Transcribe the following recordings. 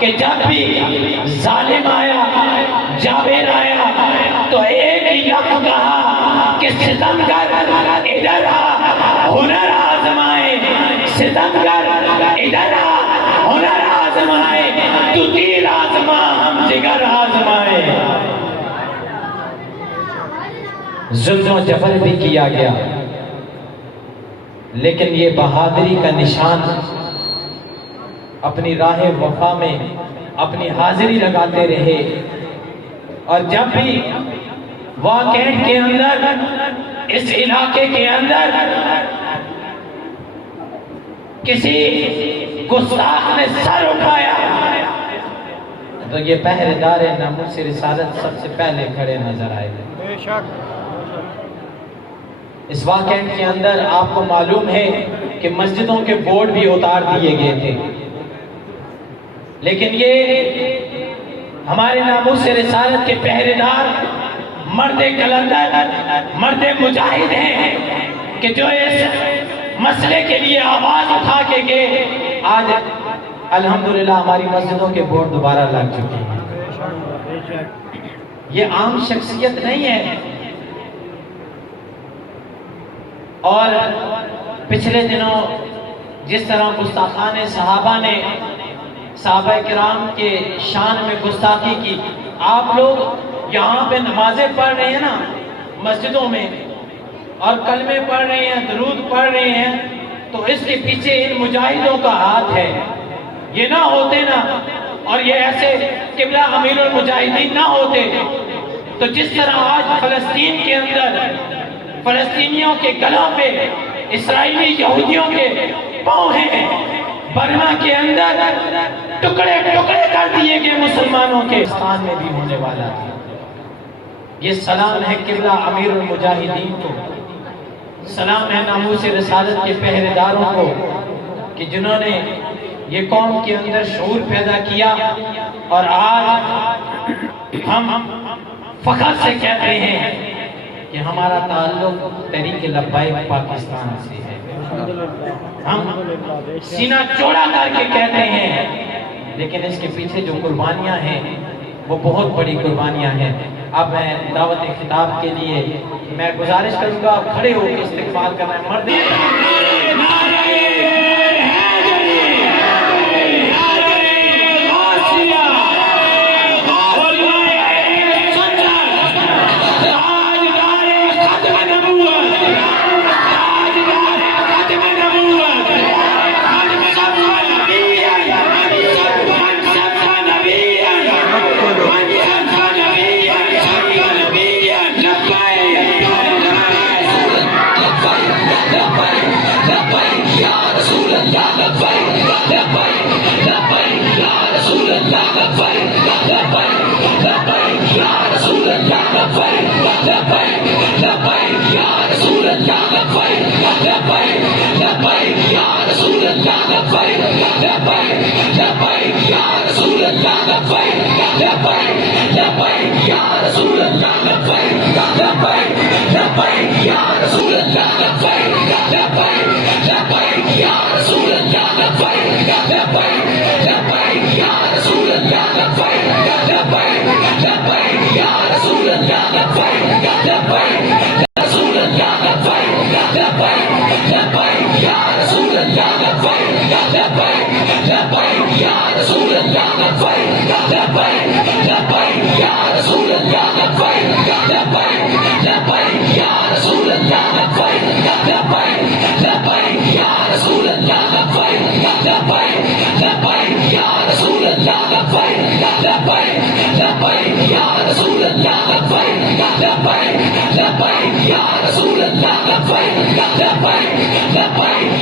کہ جب بھی ظالم آیا، جابر آیا تو ایک ہی لفظ کہا کہ ستمگر ادھر آ، ہنر آزمائے، ستمگر ادھر آ، ہنر آزمائے، تو تیر آزما ہم جگر آزمائے۔ ظلم و جبر بھی کیا گیا، لیکن یہ بہادری کا نشان اپنی راہ وفا میں اپنی حاضری لگاتے رہے۔ اور جب بھی واقعات کے اندر، اس علاقے کے اندر کسی گستاخ نے سر اٹھایا تو یہ پہرےدار ناموس رسالت سب سے پہلے کھڑے نظر آئے۔ بے شک اس واقعے کے اندر آپ کو معلوم ہے کہ مسجدوں کے بورڈ بھی اتار دیے گئے تھے، لیکن یہ ہمارے ناموس رسالت کے پہرےدار مرد کلندر، مرد مجاہد ہیں کہ جو اس مسئلے کے لیے آواز اٹھا کے گئے۔ آج الحمدللہ ہماری مسجدوں کے بورڈ دوبارہ لگ چکے ہیں۔ یہ عام شخصیت نہیں ہے۔ اور پچھلے دنوں جس طرح گستاخان صحابہ نے صحابہ کرام کے شان میں گستاخی کی، آپ لوگ یہاں پہ نمازیں پڑھ رہے ہیں نا مسجدوں میں، اور کلمے پڑھ رہے ہیں، درود پڑھ رہے ہیں، تو اس کے پیچھے ان مجاہدوں کا ہاتھ ہے۔ یہ نہ ہوتے نا، اور یہ ایسے قبلہ امیر المجاہدین نہ ہوتے تو جس طرح آج فلسطین کے اندر فلسطینیوں کے گلوں پہ اسرائیلی یہودیوں کے پاؤں ہیں، برما کے اندر ٹکڑے ٹکڑے کر دیے گئے مسلمانوں کے، پاکستان میں بھی ہونے والا تھا۔ یہ سلام ہے قبلہ امیر المجاہدین کو، سلام ہے ناموس رسالت کے پہرےداروں کو کہ جنہوں نے یہ قوم کے اندر شعور پیدا کیا۔ اور آج ہم فخر سے کہتے ہیں کہ ہمارا تعلق تحریک لبیک پاکستان سے ہے۔ ہم سینہ چوڑا کر کے کہتے ہیں، لیکن اس کے پیچھے جو قربانیاں ہیں وہ بہت بڑی قربانیاں ہیں۔ اب میں دعوت خطاب کے لیے میں گزارش کروں گا کھڑے ہو کے استقبال کرنا ہے مرد۔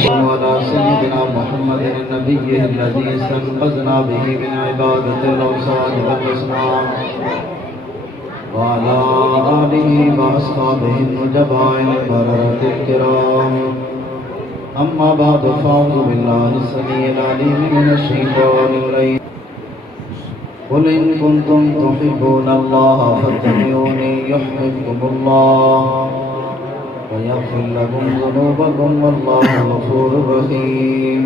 وعلى سيدنا محمد النبي الذي استنقذنا به من عبادة الأوثان والأصنام وعلى آله وأصحابه النجباء البررة الكرام أما بعد فأعوذ بالله السميع العليم من الشيطان الرجيم قل إن كنتم تحبون الله فاتبعوني يحببكم الله ويغفر لكم ذنوبكم والله غفور رحيم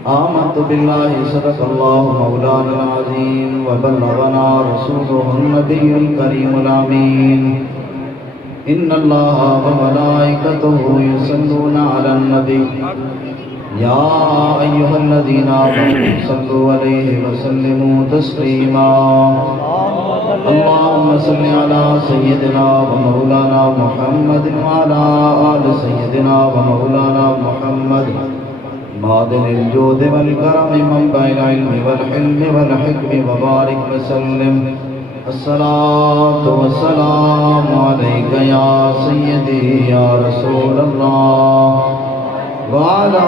آمنت بالله صدق الله مولانا العظيم وبلغنا رسوله النبي الكريم الأمين إن الله وملائكته يصلون على النبي يا أيها الذين آمنوا صلوا عليه وسلموا تسليما اللهم صل على سيدنا ومولانا محمد وعلى آل سيدنا ومولانا محمد معدن الجود والكرم منبع العلم والحلم والحكم وبارك وسلم الصلاة والسلام عليك يا سيدي يا رسول الله وعلى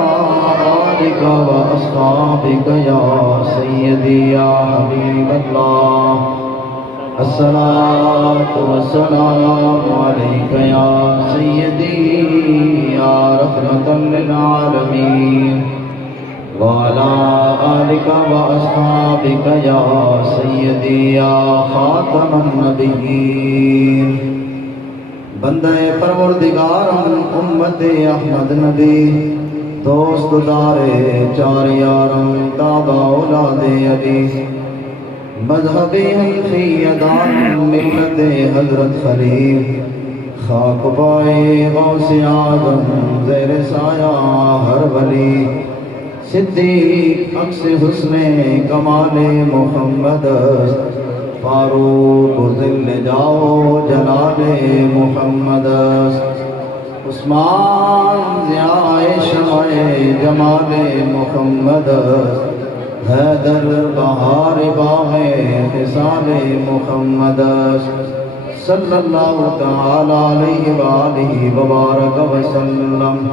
آلك وأصحابك يا سيدي يا حبيب الله الصلاة والسلام عليك يا سيدي يا رحمة للعالمين وعلى آلك وأصحابك يا سيدي يا خاتم النبيين بندہ پروردگارم امت احمد نبی دوست دار چار یارم دادا اولاد علی مذہب حنفی ادان ملت حضرت خلیل خاک پائے غوث اعظم زیر سایہ ہر ولی صدیق عکس حسن کمال محمد فاروق ذل جاؤ جلال محمد عثمان ضیاء شمع جمال محمد حیدر بہار باغ خصال محمد صلی اللہ تعالی علیہ وآلہ وبارک وسلم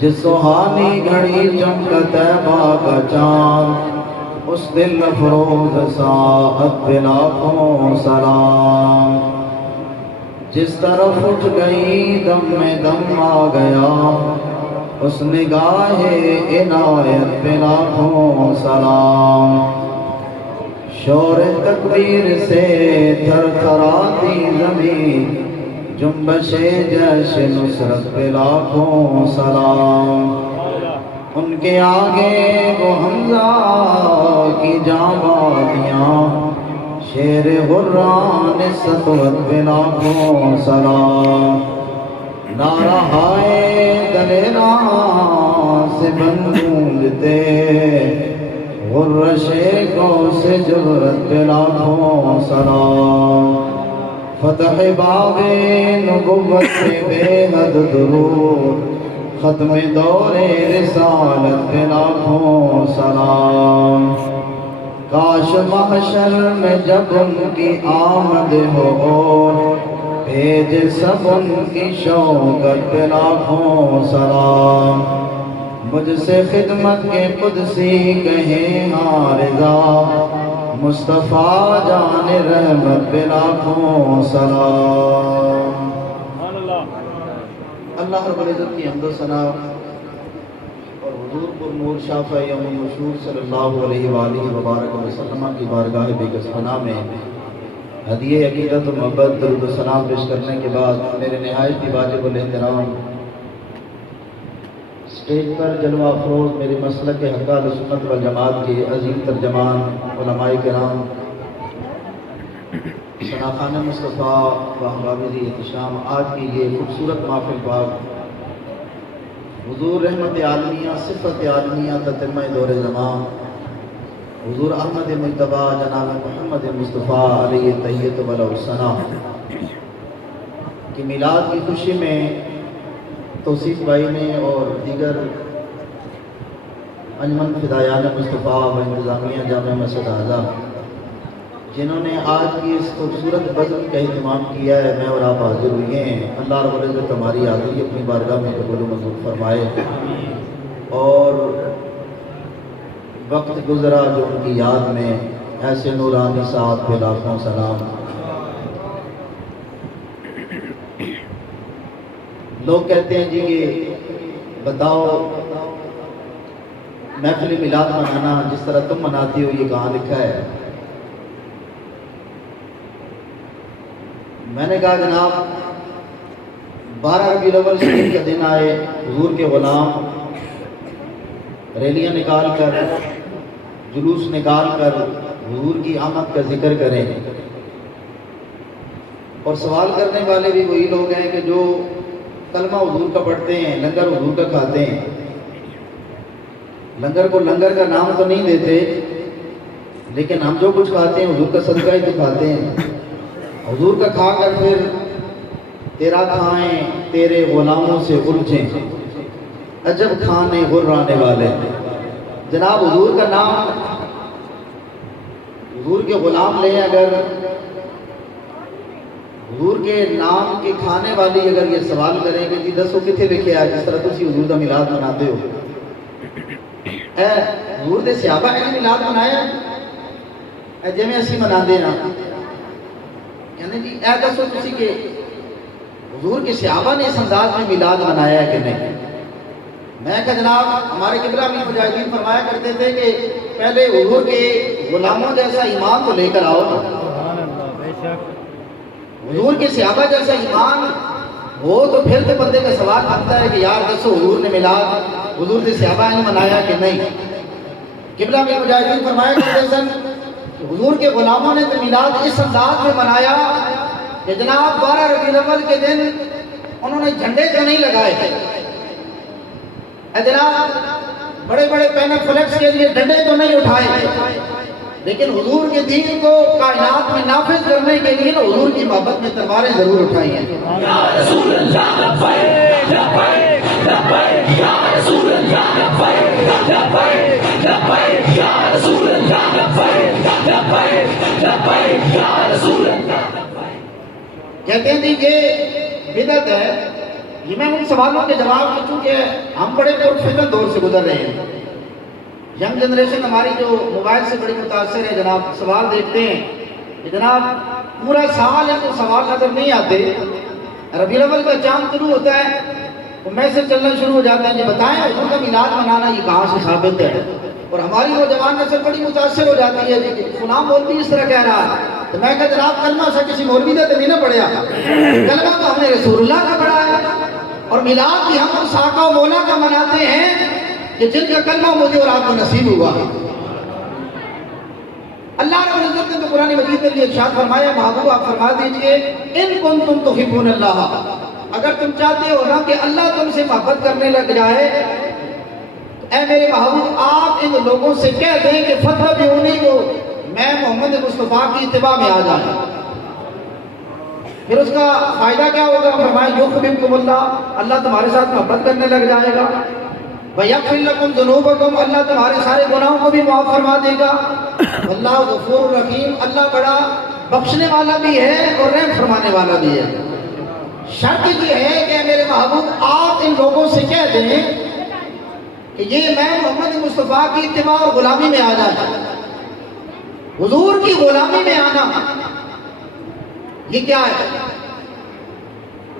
جس سہانی گھڑی چمک طیبہ کا چاند اس دل فروز ساعت پہ لاکھوں سلام جس طرف اٹھ گئی دم میں دم آ گیا اس نگاہ عنایت پہ لاکھوں سلام شور تکبیر سے تھر تھراتی زمین جنبش جیش نصرت پہ لاکھوں سلام ان کے آگے وہ حمزہ کی جامعیاں شیر غران سطوت پہ لاکھوں سلام نعرہ ہائے دلیران سے بندتے غر شیخوں سے جرت پہ لاکھوں سلام فتح باب نبوت پہ بے حد درود ختم دور رسالت پہ لاکھوں سلام کاش محشر میں جب ان کی آمد ہو بھیج سب ان کی شوکت پہ لاکھوں سلام مجھ سے خدمت کے قدسی کہیں ہاں رضا مصطفیٰ جان رحمت پہ لاکھوں سلام اللہ رب العزت کی حمد و ثنا اور حضور پر نور شافع یوم النشور صلی اللہ علیہ وآلہ وبارک وسلم کی بارگاہ بےکس پناہ میں ہدیہ عقیدت و محبت درود و سلام پیش کرنے کے بعد میرے نہایت ہی واجب الاحترام اسٹیج پر جلوہ افروز میرے مسلک حقہ سنت والجماعت کے عظیم ترجمان علماء کرام شناخان مصطفیٰ و حبابی احتشام آج کی یہ خوبصورت محفل پاک حضور رحمت عالمیہ صفت عالمیہ تتمہ دور زمان حضور احمد مجتبی جناب محمد مصطفیٰ علیہ تحیت والثناء کی میلاد کی خوشی میں توصیف بھائی نے اور دیگر انجمن فدایان مصطفیٰ و انتظامیہ جامع مسجد اعلیٰ جنہوں نے آج کی اس خوبصورت بزم کا اہتمام کیا ہے میں اور آپ حاضر ہوئے ہیں اللہ رب العزت ہماری حاضری اپنی بارگاہ میں قبول و منظور فرمائے اور وقت گزرا جو ان کی یاد میں ایسے نورانی صاحب پہ لاکھوں سلام لوگ کہتے ہیں جی کہ بتاؤ محفل میلاد منانا جس طرح تم مناتی ہو یہ کہاں لکھا ہے میں نے کہا جناب 12 ربیع الاول شریف کا دن آئے حضور کے غلام ریلیاں نکال کر، جلوس نکال کر حضور کی آمد کا ذکر کریں، اور سوال کرنے والے بھی وہی لوگ ہیں کہ جو کلمہ حضور کا پڑھتے ہیں، لنگر حضور کا کھاتے ہیں. لنگر کو لنگر کا نام تو نہیں دیتے، لیکن ہم جو کچھ کھاتے ہیں حضور کا صدقہ ہی تو کھاتے ہیں. حضور کا کھا کر پھر تیرا کھائیں تیرے غلاموں سے الجھیں، عجب کھانے غرانے والے. جناب حضور کا نام، حضور کے غلام لیں، اگر حضور کے نام کے کھانے والی اگر یہ سوال کریں کہ جی دسو کتنے لکھے آئے جس طرح تسی حضور کا میلاد مناتے ہو، اے حضور دے صحابہ نے میلاد منایا اے جی میں اسی مناندے ہیں، کہنے جی اے دسو تسی کہ حضور کے صحابہ نے اس انداز میں میلاد منایا ہے کہ نہیں. میں کہا جناب ہمارے قبلہ امیر مجاہدین فرمایا کرتے تھے کہ پہلے حضور کے غلاموں جیسا ایمان تو لے کر آؤ. حضور کے صحابہ جیسا ایمان ہو تو پھر تو بندے کا سوال آتا ہے کہ یار دسو حضور نے میلاد حضور کے صحابہ نے منایا کہ نہیں. قبلہ امیر مجاہدین فرمایا کرتے سن کہ حضور کے غلاموں نے تو میلاد اس انداز میں منایا کہ جناب 12 ربیع الاول کے دن انہوں نے جھنڈے تو نہیں لگائے تھے، اے جناب بڑے بڑے پینل فلیکس کے لیے ڈنڈے تو نہیں اٹھائے، لیکن حضور کے دین کو کائنات میں نافذ کرنے کے لیے حضور کی محبت میں تلواریں ضرور اٹھائی ہیں. یا رسول اللہ لبیک لبیک لبیک یا رسول اللہ لبیک لبیک لبیک یا رسول اللہ لبیک لبیک لبیک یا رسول اللہ. کہتے ہیں جی یہ بدعت ہے. یہ میں ان سوالوں کے جواب میں، چونکہ ہم بڑے پرفتن دور سے گزر رہے ہیں، ینگ جنریشن ہماری جو موبائل سے بڑی متاثر ہے، جناب سوال دیکھتے ہیں کہ جناب پورا سال ہے تو سوال نظر نہیں آتے. ربیع الاول کا چاند طلوع ہوتا ہے تو میسج چلنا شروع ہو جاتا ہے، یہ بتائیں حضور کا میلاد منانا یہ کہاں سے ثابت ہے. اور ہماری نوجوان نسل بڑی متاثر ہو جاتی ہے کہ فلاں مولوی اس طرح کہہ رہا ہے. تو میں کہا جناب کلمہ سا کسی مولوی نے تو نہیں نہ پڑھا، کلمہ تو ہم نے رسول اللہ کا پڑھا ہے. اور میلاد بھی ہم اس آقا و مولا کا مناتے ہیں کہ جن کا کلمہ مجھے اور آپ کو نصیب ہوا. اللہ رب العزت نے تو قرآن مجید میں ارشاد فرمایا، محبوب آپ فرما دیجئے ان کنتم تحبون اللہ، اگر تم چاہتے ہو نا کہ اللہ تم سے محبت کرنے لگ جائے، اے میرے محبوب آپ ان لوگوں سے کہہ دیں کہ فتبعونی کو میں محمد مصطفیٰ کی اتباع میں آ جائیں. پھر اس کا فائدہ کیا ہوگا؟ فرمایا یحببکم اللہ، اللہ تمہارے ساتھ محبت کرنے لگ جائے گا. وَيَغْفِرْ لَكُمْ ذُنُوبَكُمْ، اللہ تمہارے سارے گناہوں کو بھی معاف فرما دے گا. اللہ غفور رحیم، اللہ بڑا بخشنے والا بھی ہے اور رحم فرمانے والا بھی ہے. شرط یہ ہے کہ میرے محبوب آپ ان لوگوں سے کہہ دیں کہ یہ میں محمد مصطفیٰ کی اتباع اور غلامی میں آ جائے. حضور کی غلامی میں آنا یہ کیا ہے؟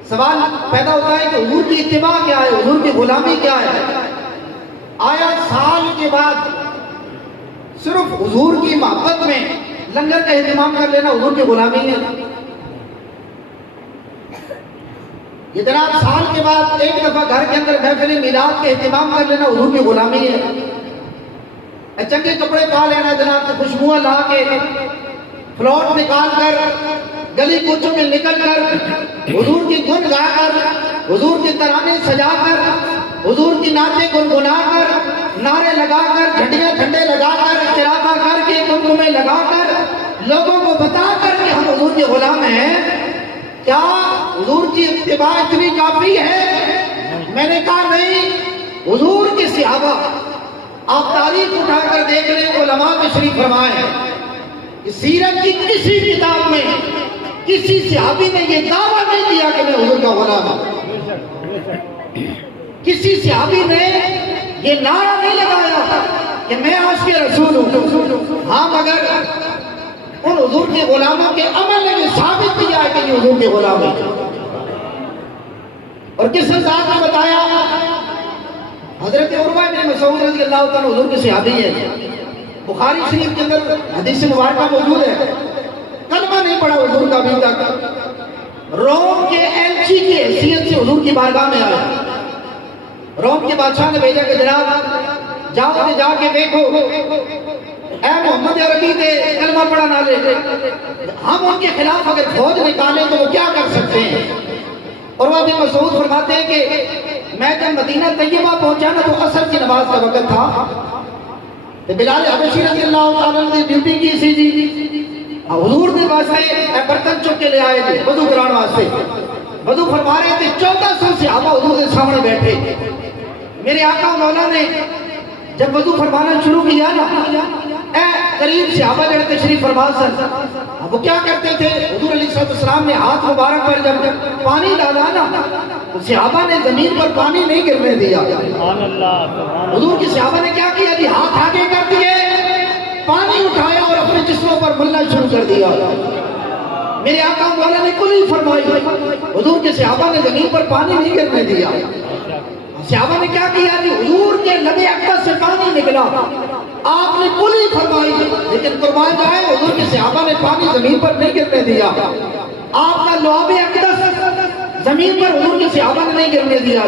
سوال پیدا ہوتا ہے کہ حضور کی اتباع کیا ہے، حضور کی غلامی کیا ہے. آیا سال کے بعد صرف حضور کی محبت میں لنگر کا اہتمام کر لینا حضور کی غلامی ہے؟ یہ جناب سال کے بعد ایک دفعہ گھر کے اندر محفل میلاد کے اہتمام کر لینا حضور کی غلامی ہے؟ چنگے کپڑے پا لینا جناب، خوشبوئیں لا کے فلوٹ نکال کر گلی کوچوں میں نکل کر حضور کی گن گا کر، حضور کے ترانے سجا کر، حضور کی نعتیں گنگنا کر، نعرے لگا کر، جھنڈے لگا کر، چراغاں کر کے گمگمے لگا کر لوگوں کو بتا کر کہ ہم حضور کے غلام ہیں، کیا حضور کی اتباع اتنی کافی ہے؟ میں نے کہا نہیں. حضور کے صحابہ آپ تاریخ اٹھا کر دیکھ لیں، علماء تشریف فرمائے کہ سیرت کی کسی کتاب میں کسی صحابی نے یہ دعویٰ نہیں کیا کہ میں حضور کا غلام ہوں. کسی صحابی نے یہ نعرہ نہیں لگایا کہ میں عاشق رسول ہوں. ہاں مگر ان حضور کے غلاموں کے عمل نے یہ ثابت کیا ہے کہ یہ حضور کے غلام ہے. اور کس ذات نے بتایا؟ حضرت عروہ بن مسعود رضی اللہ تعالیٰ حضور کے صحابی ہیں. بخاری شریف کے اندر حدیث مبارکہ موجود ہے. کلمہ نہیں پڑھا حضور کا ابھی تک. روم کے ایلچی کی حیثیت سے حضور کی بارگاہ میں آیا. روم کے بادشاہ نے بھیجا کہ جناب جاؤ تے جا کے دیکھو اے محمد عربی دے کلمہ پڑھا نہ لے ہم ان کے خلاف اگر فوج نکالیں تو وہ کیا کر سکتے ہیں؟ اور وہ ابن مسعود فرماتے ہیں کہ میں جب مدینہ طیبہ پہنچا نا تو عصر کی نماز کا وقت تھا، تو بلال حبشی رضی اللہ تعالیٰ نے ڈیوٹی کی سی جی حضور نے واسطے برتن چک کے لے آئے تھے وضو کرانے واسطے، وضو فرما رہے تھے، 1400 صحابہ حضور کے سامنے بیٹھے، میرے آقا مولا نے جب وضو فرمانا شروع کیا نا اے قریب صحابہ جڑے تشریف فرما سن وہ کیا کرتے تھے، حضور علیہ السلام نے ہاتھ مبارک پر جب پانی ڈالا نا تو صحابہ نے زمین پر پانی نہیں گرنے دیا، حضور کے صحابہ نے کیا کیا جی ہاتھ آگے کر دیے، پانی اٹھایا اور اپنے جسموں پر ملنا شروع کر دیا۔ میرے آقا مولا نے کلی فرمائی، حضور کے صحابہ نے زمین پر پانی نہیں گرنے دیا، صحابہ نے کیا کیا جی حضور کے لب اقدس سے پانی نکلا، آپ نے کلی فرمائی، لیکن قربان جائے حضور کے صحابہ نے پانی زمین پر نہیں گرنے دیا، آپ کا لعاب اقدس زمین پر حضور کے صحابہ نے نہیں گرنے دیا۔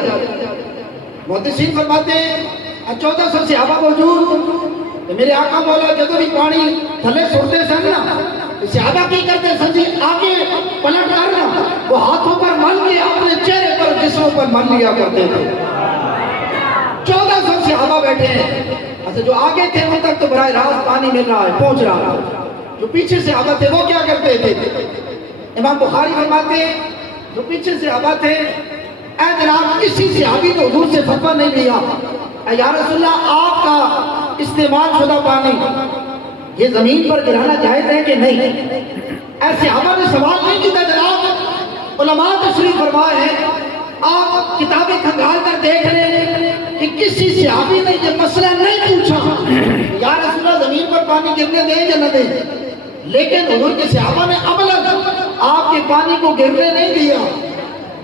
محدثین فرماتے ہیں 1400 صحابہ موجود، میرے آقا مولا جب بھی پانی تھلے سوڑتے سن نا صحابہ کی کرتے سن جی آگے پلٹ کرنا، وہ ہاتھوں پر مل کے اپنے چہرے پر جسموں پر مل لیا کرتے تھے۔ 1400 صحابہ بیٹھے ہیں، اچھا جو آگے تھے ان تک تو براہ راست پانی مل رہا ہے پہنچ رہا ہے، جو پیچھے صحابہ تھے وہ کیا کرتے تھے؟ امام بخاری فرماتے ہیں جو پیچھے صحابہ تھے اے جناب کسی صحابی نے حضور سے فتویٰ نہیں لیا اے یا رسول اللہ آپ کا استعمال شدہ پانی یہ زمین پر گرانا جائز ہے کہ نہیں؟ اے صحابہ نے سوال نہیں کیا جناب، علماء تشریف فرمائے ہیں، آپ کتابیں کھنگال کر دیکھ لیں کہ کسی صحابی نے یہ مسئلہ نہیں پوچھا یا رسول اللہ زمین پر پانی گرنے دیں یا نہ دیں، لیکن حضور کے صحابہ نے عملاً آپ کے پانی کو گرنے نہیں دیا،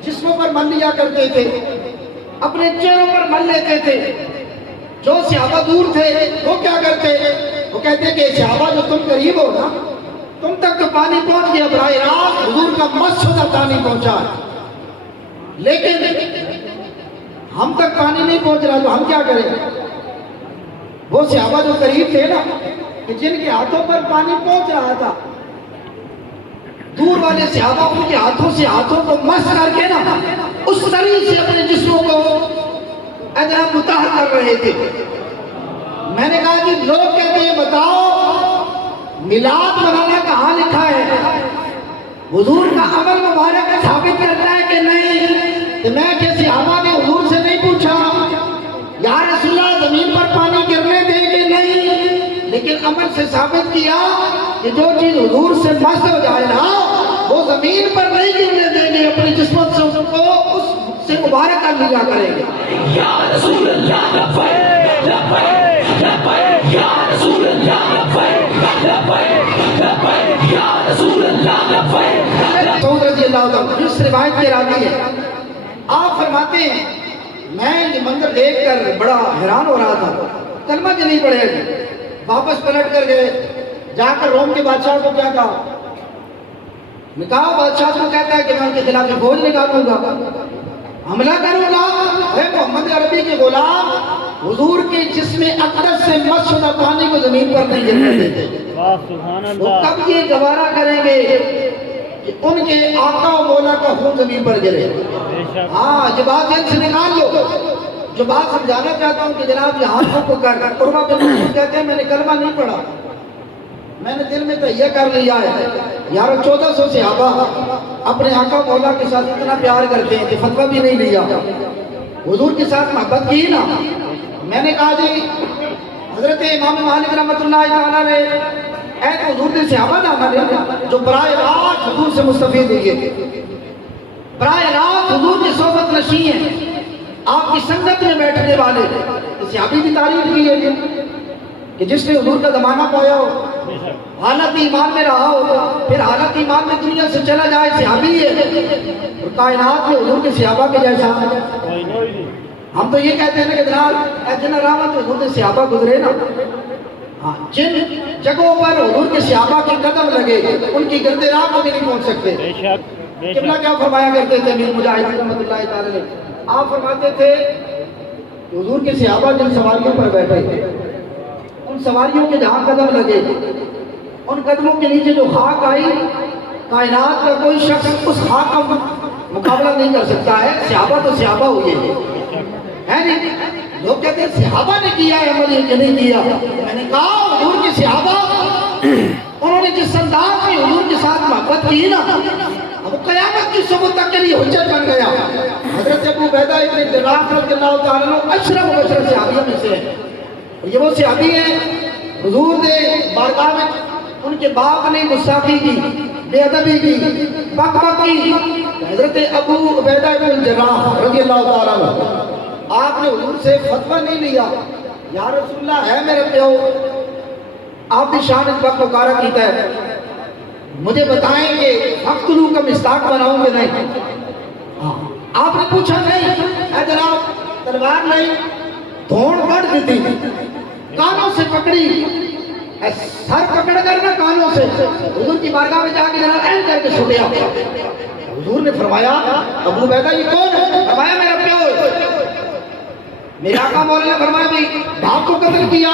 جسموں پر مل لیا کرتے تھے، اپنے چہروں پر مل لیتے تھے۔ جو صحابہ دور تھے وہ کیا کرتے؟ وہ کہتے کہ صحابہ جو تم قریب ہو نا تم تک تو پانی پہنچ گیا، براہ راست حضور کا مس شدہ پانی پہنچا، لیکن ہم تک پانی نہیں پہنچ رہا تو ہم کیا کریں؟ وہ صحابہ جو قریب تھے نا کہ جن کے ہاتھوں پر پانی پہنچ رہا تھا، دور والے صحابہ ان کے ہاتھوں سے ہاتھوں کو مس کر کے نا اس طریق سے اپنے جسموں کو اگر متحر کر رہے تھے۔ میں نے کہا کہ لوگ کہتے ہیں بتاؤ میلاد منانا کہاں لکھا ہے؟ حضور کا عمل مبارک ثابت کرتا ہے کہ نہیں؟ تو میں کہ صحابہ نے حضور سے نہیں پوچھا یا رسول اللہ زمین پر پانی گرنے دے کہ نہیں، لیکن عمل سے ثابت کیا کہ جو چیز حضور سے مس ہو جائے نا وہ زمین پر نہیں گرنے دیں گے، اپنے جسم سے اس کو اس سے مبارک کر لیا کریں گے۔ یا رسول اللہ لبیک لبیک لبیک یا رسول اللہ لبیک لبیک لبیک یا رسول اللہ لبیک۔ مسعود رضی اللہ عنہ جس روایت کے راوی ہے آپ فرماتے ہیں میں یہ منظر دیکھ کر بڑا حیران ہو رہا تھا، کلمہ جو نہیں پڑھے، واپس پلٹ کر گئے، جا کر روم کے بادشاہ کو کیا کہا؟ کہا بادشاہ کو کہتا ہے کہ میں ان کے خلاف فوج نکالوں گا، حملہ کروں گا۔ اے محمد عربی کے غلام حضور کے جسم اقدس سے مس شدہ پانی کو زمین پر نہیں گرنے دیتے، وہ کب یہ گوارا کریں گے کہ ان کے آقا و مولا کا خون زمین پر گرے؟ ہاں یہ بات ذہن سے نکال لو۔ جو بات سمجھانا چاہتا ہوں کہ جناب یہ ہاتھوں کو کر قربہ بن مسعود کہتے ہیں میں نے کلمہ نہیں پڑھا، میں نے دل میں تہیہ کر لیا ہے یارو 1400 صحابہ اپنے آقا مولا کے ساتھ اتنا پیار کرتے ہیں کہ فتویٰ بھی نہیں لیا، حضور کے ساتھ محبت کی نا۔ میں نے کہا جی حضرت امام مالک رحمۃ اللہ تعالیٰ نے اے تو حضور کے صحابہ نہ ہمارے جو براہ راست حضور سے مستفید ہوئے، براہ راست حضور کی صحبت نشین ہیں، آپ کی سنگت میں بیٹھنے والے صحابی کی تعریف کی ہے کہ جس نے حضور کا زمانہ پایا ہو، حالت ایمان میں رہا ہو، پھر حالت ایمان میں دنیا سے چلا جائے، صحابی ہے، اور کائنات میں حضور کے صحابہ کے جیسا۔ ہم تو یہ کہتے ہیں نا کہ جناب اے جن رحمت حضور کے صحابہ گزرے نا، ہاں جن جگہوں پر حضور کے صحابہ کے قدم لگے ان کی گرد راہ کو بھی نہیں پہنچ سکتے۔ قبلہ کیا فرمایا کرتے تھے امیر مجاہد رحمۃ اللہ تعالی علیہ؟ آپ فرماتے تھے کہ حضور کے صحابہ جن سواریوں پر بیٹھے تھے، ان سواریوں کے جہاں قدم لگے، ان قدموں کے نیچے جو خاک آئی، کائنات کا کوئی شخص اس خاک کا مقابلہ نہیں کر سکتا ہے۔ صحابہ تو صحابہ ہوئے ہیں نہیں؟ لوگ کہتے ہیں صحابہ نے کیا ہے عمل یہ نہیں کیا۔ میں نے کہا حضور کے صحابہ انہوں نے جس انداز میں حضور کے ساتھ محبت کی نا، اب قیامت کی صبح تک کے لیے حجت بن گیا۔ حضرت ابو عبیدہ ابن جراح رضی اللہ تعالیٰ عنہ اشرف مبشر صحابیوں میں سے ہیں۔ یہ وہ صحابی ہیں حضور نے بارگاہ میں ان کے باپ نے گستاخی کی، بے ادبی کی، بک بک کی۔ حضرت ابو عبیدہ ابن جراح رضی اللہ تعالیٰ عنہ آپ نے حضور سے فتویٰ نہیں لیا، یا رسول اللہ ہے میرے پیو، آپ بھی شان اس وقت پکارا کیتا ہے، مجھے بتائیں کہ فقتلو کا مستاق بناؤں گے نہیں؟ آپ نے پوچھا نہیں، اے جناب تلوار نہیں، دھوڑ بڑھ دیتی، کانوں سے پکڑی، سر پکڑ کر نا کانوں سے حضور کی بارگاہ میں جا کے جناب این کر کے چھوڑیا۔ حضور نے فرمایا ابو عبیدہ یہ کون ہے؟ فرمایا میرا پیو ہے۔ میرے آقا مولا نے فرمایا بھائی باپ کو قتل کیا۔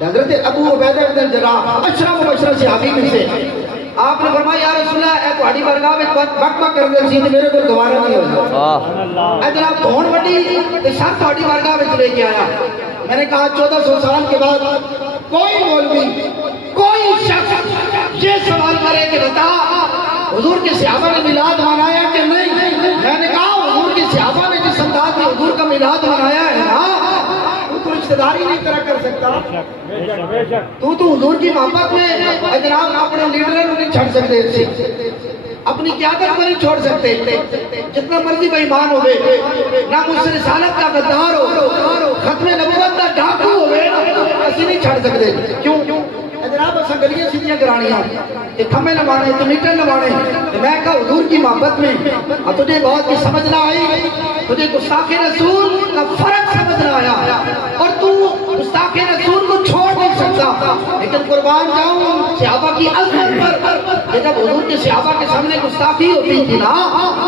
حضرت ابو عبیدہ بن جراح اشرف مبشر صحابی میں سے آپ نے فرمایا یا رسول اللہ اے تہاڈی بارگاہ میں بک بک کر دے سی تے میرے کو دوبارہ نہیں ہونا۔ اے جناب دھون وڈی تے سر تہاڈی بارگاہ میں لے کے آیا۔ میں نے کہا 1400 سال کے بعد کوئی مولوی کوئی شخص یہ سوال کرے کہ بتا حضور کے صحابہ نے میلاد منایا کہ نہیں؟ میں نے کہا حضور کے صحابہ نے جس انداز میں حضور کا میلاد منایا ہے نا، تو رشتہ داری نہیں طرح کر سکتا۔ تو حضور کی محبت میں جناب اپنے لیڈروں نہیں چھڑ سکتے، اپنی قیادت کو نہیں چھوڑ سکتے، جتنا مرضی بے ایمان ہوئے، نہ مجھ سے رسالت کا غدار ہو، ختم نبوت کا ڈاکو ہوئے، ایسی نہیں چھڑ سکتے۔ کیوں؟ جناب اساں گلیاں سیدھیاں کرانیاں، تے کھمے لوانے تے میٹر لوانے۔ میں کہا حضور کی محبت میں تجھے بہت کی سمجھ نہ آئی، تجھے گستاخ رسول کا فرق سمجھ نہ آیا، اور تو گستاخ رسول کو چھوڑ نہیں سکتا۔ لیکن قربان جاؤں صحابہ کی عظمت پر کہ جب حضور کے صحابہ کے سامنے گستاخی ہوتی تھی نا،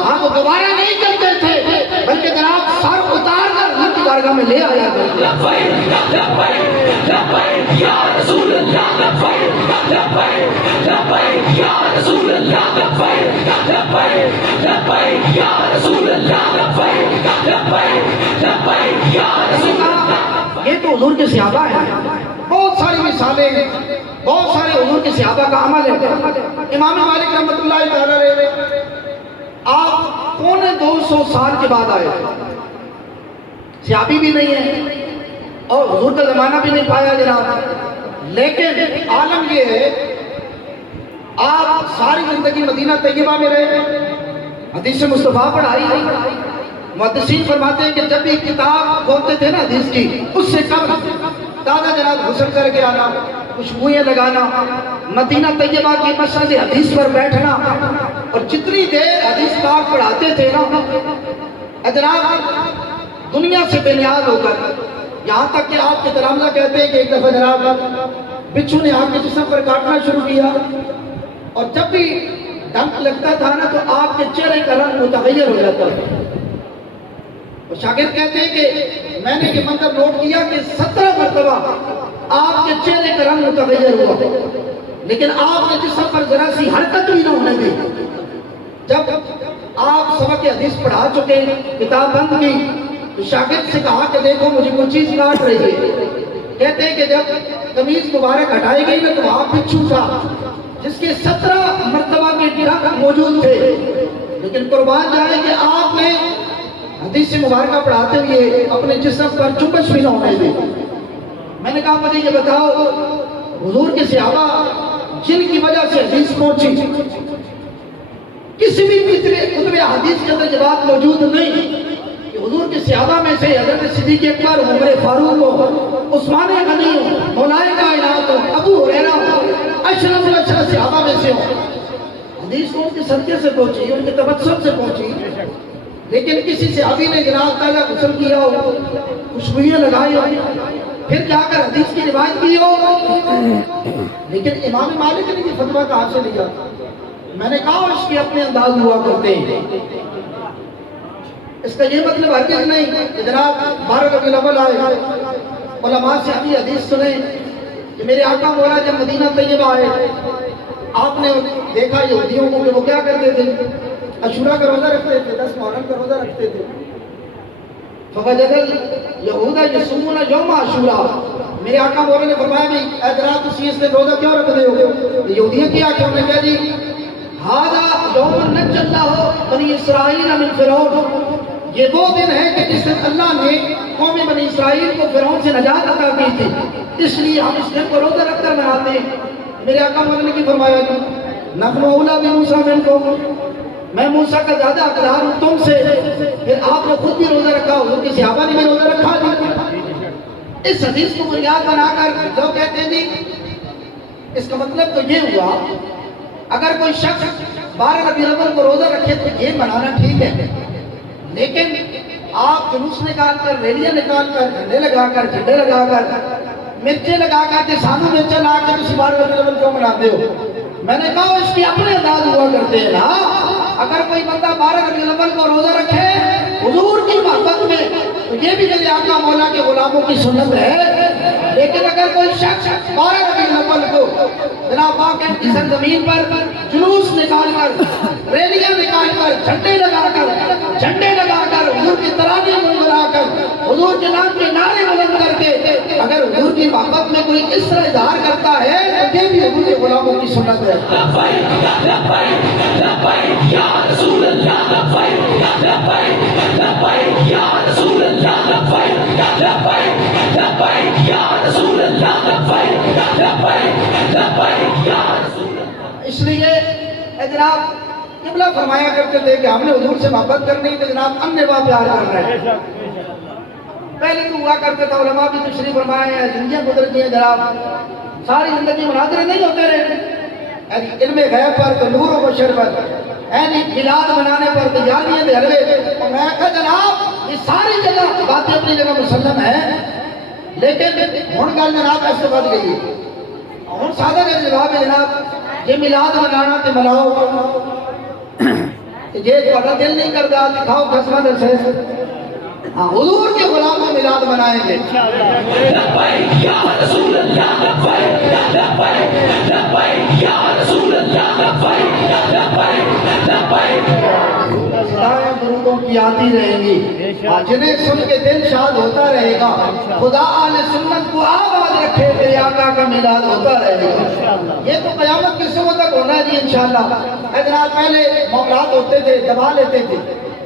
ہم وہ دوبارہ نہیں کرتے تھے، بلکہ جناب سر اتار کر حضور کی بارگاہ میں لے آیا کرتے۔ لبیک لبیک لبیک یا رسول اللہ، لبیک لبیک لبیک یا رسول اللہ، لبیک لبیک لبیک یا رسول اللہ، لبیک لبیک لبیک یا رسول اللہ۔ یہ تو حضور کے صحابہ ہیں، بہت ساری مثالیں ہیں، بہت سارے حضور کے صحابہ کا عمل ہے۔ امام مالک رحمۃ اللہ تعالی علیہ آپ 250 سال کے بعد آئے، صحابی بھی نہیں ہے اور حضور کا زمانہ بھی نہیں پایا جناب، لیکن عالم یہ ہے آپ ساری زندگی مدینہ طیبہ میں رہے، حدیث مصطفیٰ پڑھائی۔ محدثین فرماتے ہیں کہ جب بھی کتاب کھولتے تھے نا حدیث کی، اس سے قبل تازہ جناب غسل کر کے آنا، خوشبوئیں لگانا، مدینہ طیبہ کی مسجد حدیث پر بیٹھنا، اور جتنی دیر حدیث پاک پڑھاتے تھے نا جناب دنیا سے بے نیاز ہو کر، یہاں تک کہ آپ کے تلامذہ کہتے ہیں کہ ایک دفعہ جناب بچھو نے آپ کے جسم پر کاٹنا شروع کیا، اور جب بھی ڈنک لگتا تھا نا تو آپ کے چہرے کا رنگ متغیر ہو جاتا تھا۔ اور شاگرد کہتے ہیں کہ میں نے یہ منظر نوٹ کیا کہ 17 مرتبہ آپ کے چہرے کا رنگ متغیر ہوا، لیکن آپ نے جسم پر ذرا سی حرکت بھی نہ ہونے دی۔ جب آپ سبق حدیث پڑھا چکے، کتاب بند کی، تو شاگرد سے کہا کہ دیکھو مجھے کوئی چیز کاٹ رہی ہے۔ کہتے ہیں کہ جب قمیض مبارک ہٹائی گئی نا تو وہاں بچھو تھا جس کے 17 مرتبہ کے ڈنک موجود تھے، لیکن قربان جائے کہ آپ نے حدیث مبارکہ پڑھاتے ہوئے اپنے جسم پر چبش بھی نہ ہونے دی۔ میں نے کہا مجھے یہ بتاؤ حضور کے صحابہ جن کی وجہ سے حدیث پہنچی، کسی بھی کتب حدیث کے اندر یہ بات موجود نہیں کہ حضور کے صحابہ میں سے حضرت صدیق اکبر، عمر فاروق ہو، عثمان غنی ہو، مولائے کائنات ہو، ابو ہریرہ ہو، اشرف الاشرف صحابہ میں سے ہو، حدیث ان کے صدقے سے پہنچی، ان کے تبسم سے پہنچی، لیکن کسی صحابی نے جناب تعالیٰ غسل کیا ہو، خوشبوئیں لگائی ہو، پھر جا کر حدیث کی روایت کی ہو۔ لیکن امام مالک نے یہ فتویٰ کہاں سے لیا؟ میں نے کہا اس کے اپنے انداز ہوا کرتے ہیں، اس کا یہ مطلب ہرگز نہیں کہ جناب 12 ربیع الاول آئے علماء سے ابھی حدیث سنیں کہ میرے آقا مولا جب مدینہ طیبہ آئے آپ نے دیکھا یہودیوں کو کہ وہ کیا کرتے تھے، عاشورہ کا روزہ رکھتے تھے، 10 محرم کا روزہ رکھتے تھے. فوجد یہودا یصومون یوم عاشورہ. میرے آقا مولا نے فرمایا بھی اے جناب تسی اس دن روزہ کیوں رکھتے ہو؟ یہودیوں کیا کہ انہوں نے کہا جی ھذا یوم نجی اللہ بنی اسرائیل من فرعون، یہ وہ دن ہے کہ جس دن اللہ نے قوم بنی اسرائیل کو فرعون سے نجات عطا کی تھی، اس لیے ہم اس دن کو روزہ رکھ کر مناتے ہیں. میرے آقا مولا نے کی فرمایا کہ نحن اولیٰ بموسیٰ منکم، میں موسیٰ کا زیادہ حقدار ہوں تم سے. پھر آپ نے خود بھی روزہ رکھا، حضور کے صحابہ نے بھی روزہ رکھا. اس حدیث کو بنیاد بنا کر لوگ کہتے ہیں جی اس کا مطلب تو یہ ہوا اگر کوئی شخص 12 ربیع الاول کو روزہ رکھے تو یہ منانا ٹھیک ہے، لیکن آپ جلوس نکال کر، ریلیاں نکال کر، جھنڈے لگا کر، جھنڈے لگا کر، مرچیں لگا کر کے سانو مرچیں لا کے تسی 12 ربیع الاول کیوں مناتے ہو؟ میں نے کہا اس کی اپنے انداز ہوا کرتے ہیں نا. اگر کوئی بندہ 12 ربیع الاول کو روزہ رکھے حضور کی محبت میں تو یہ بھی میرے آقا مولا کے غلاموں کی سنت ہے. لیکن اگر کوئی شخص 12 ربیع الاول کو جناب پاک کی سرزمین پر جلوس نکال کر، ریلیاں نکال کر، جھنڈے لگا کر حضور کی ترانے منگلا کر، حضور کے نام کے نعرے بلند کر کے اگر حضور کی محبت میں کوئی اس طرح اظہار کرتا ہے تو یہ بھی حضور کے غلاموں کی سنت ہے. اس لیے اے جناب قبلہ فرمایا کرتے تھے کہ ہم نے حضور سے محبت کرنی تو جناب انواع پیار کرنا ہے. پہلے تو ہوا کرتے تھا، علماء بھی تشریف فرمائے ہیں، زندگیاں گزر گئی ہیں جناب، ساری زندگی مناظرے نہیں ہوتے رہے. علم غیب پر تو نور و بشر پر، میلاد منانے پر تجاریاں دے حلوے. میں کہا جناب یہ ساری جگہ باتیں اپنی جگہ مسلم ہیں، لیکن ہن گل جناب اس سے بڑھ گئی ہے. ہن سادہ کا جواب ہے جناب یہ میلاد منانا تے مناؤ، یہ تہاڈا دل نہیں کردا دکھاؤ قسمہ دسے. ہاں حضور کے غلام میلاد منائیں گے. درودوں کی آتی رہیں گی، جنہیں سن کے دل شاد ہوتا رہے گا. خدا اہل سنت کو آباد رکھے تیرے آقا کا میلاد ہوتا رہے گا. یہ تو قیامت کے صبح تک ہونا ہے جی انشاءاللہ. حضرات پہلے معاملات ہوتے تھے، دبا لیتے تھے،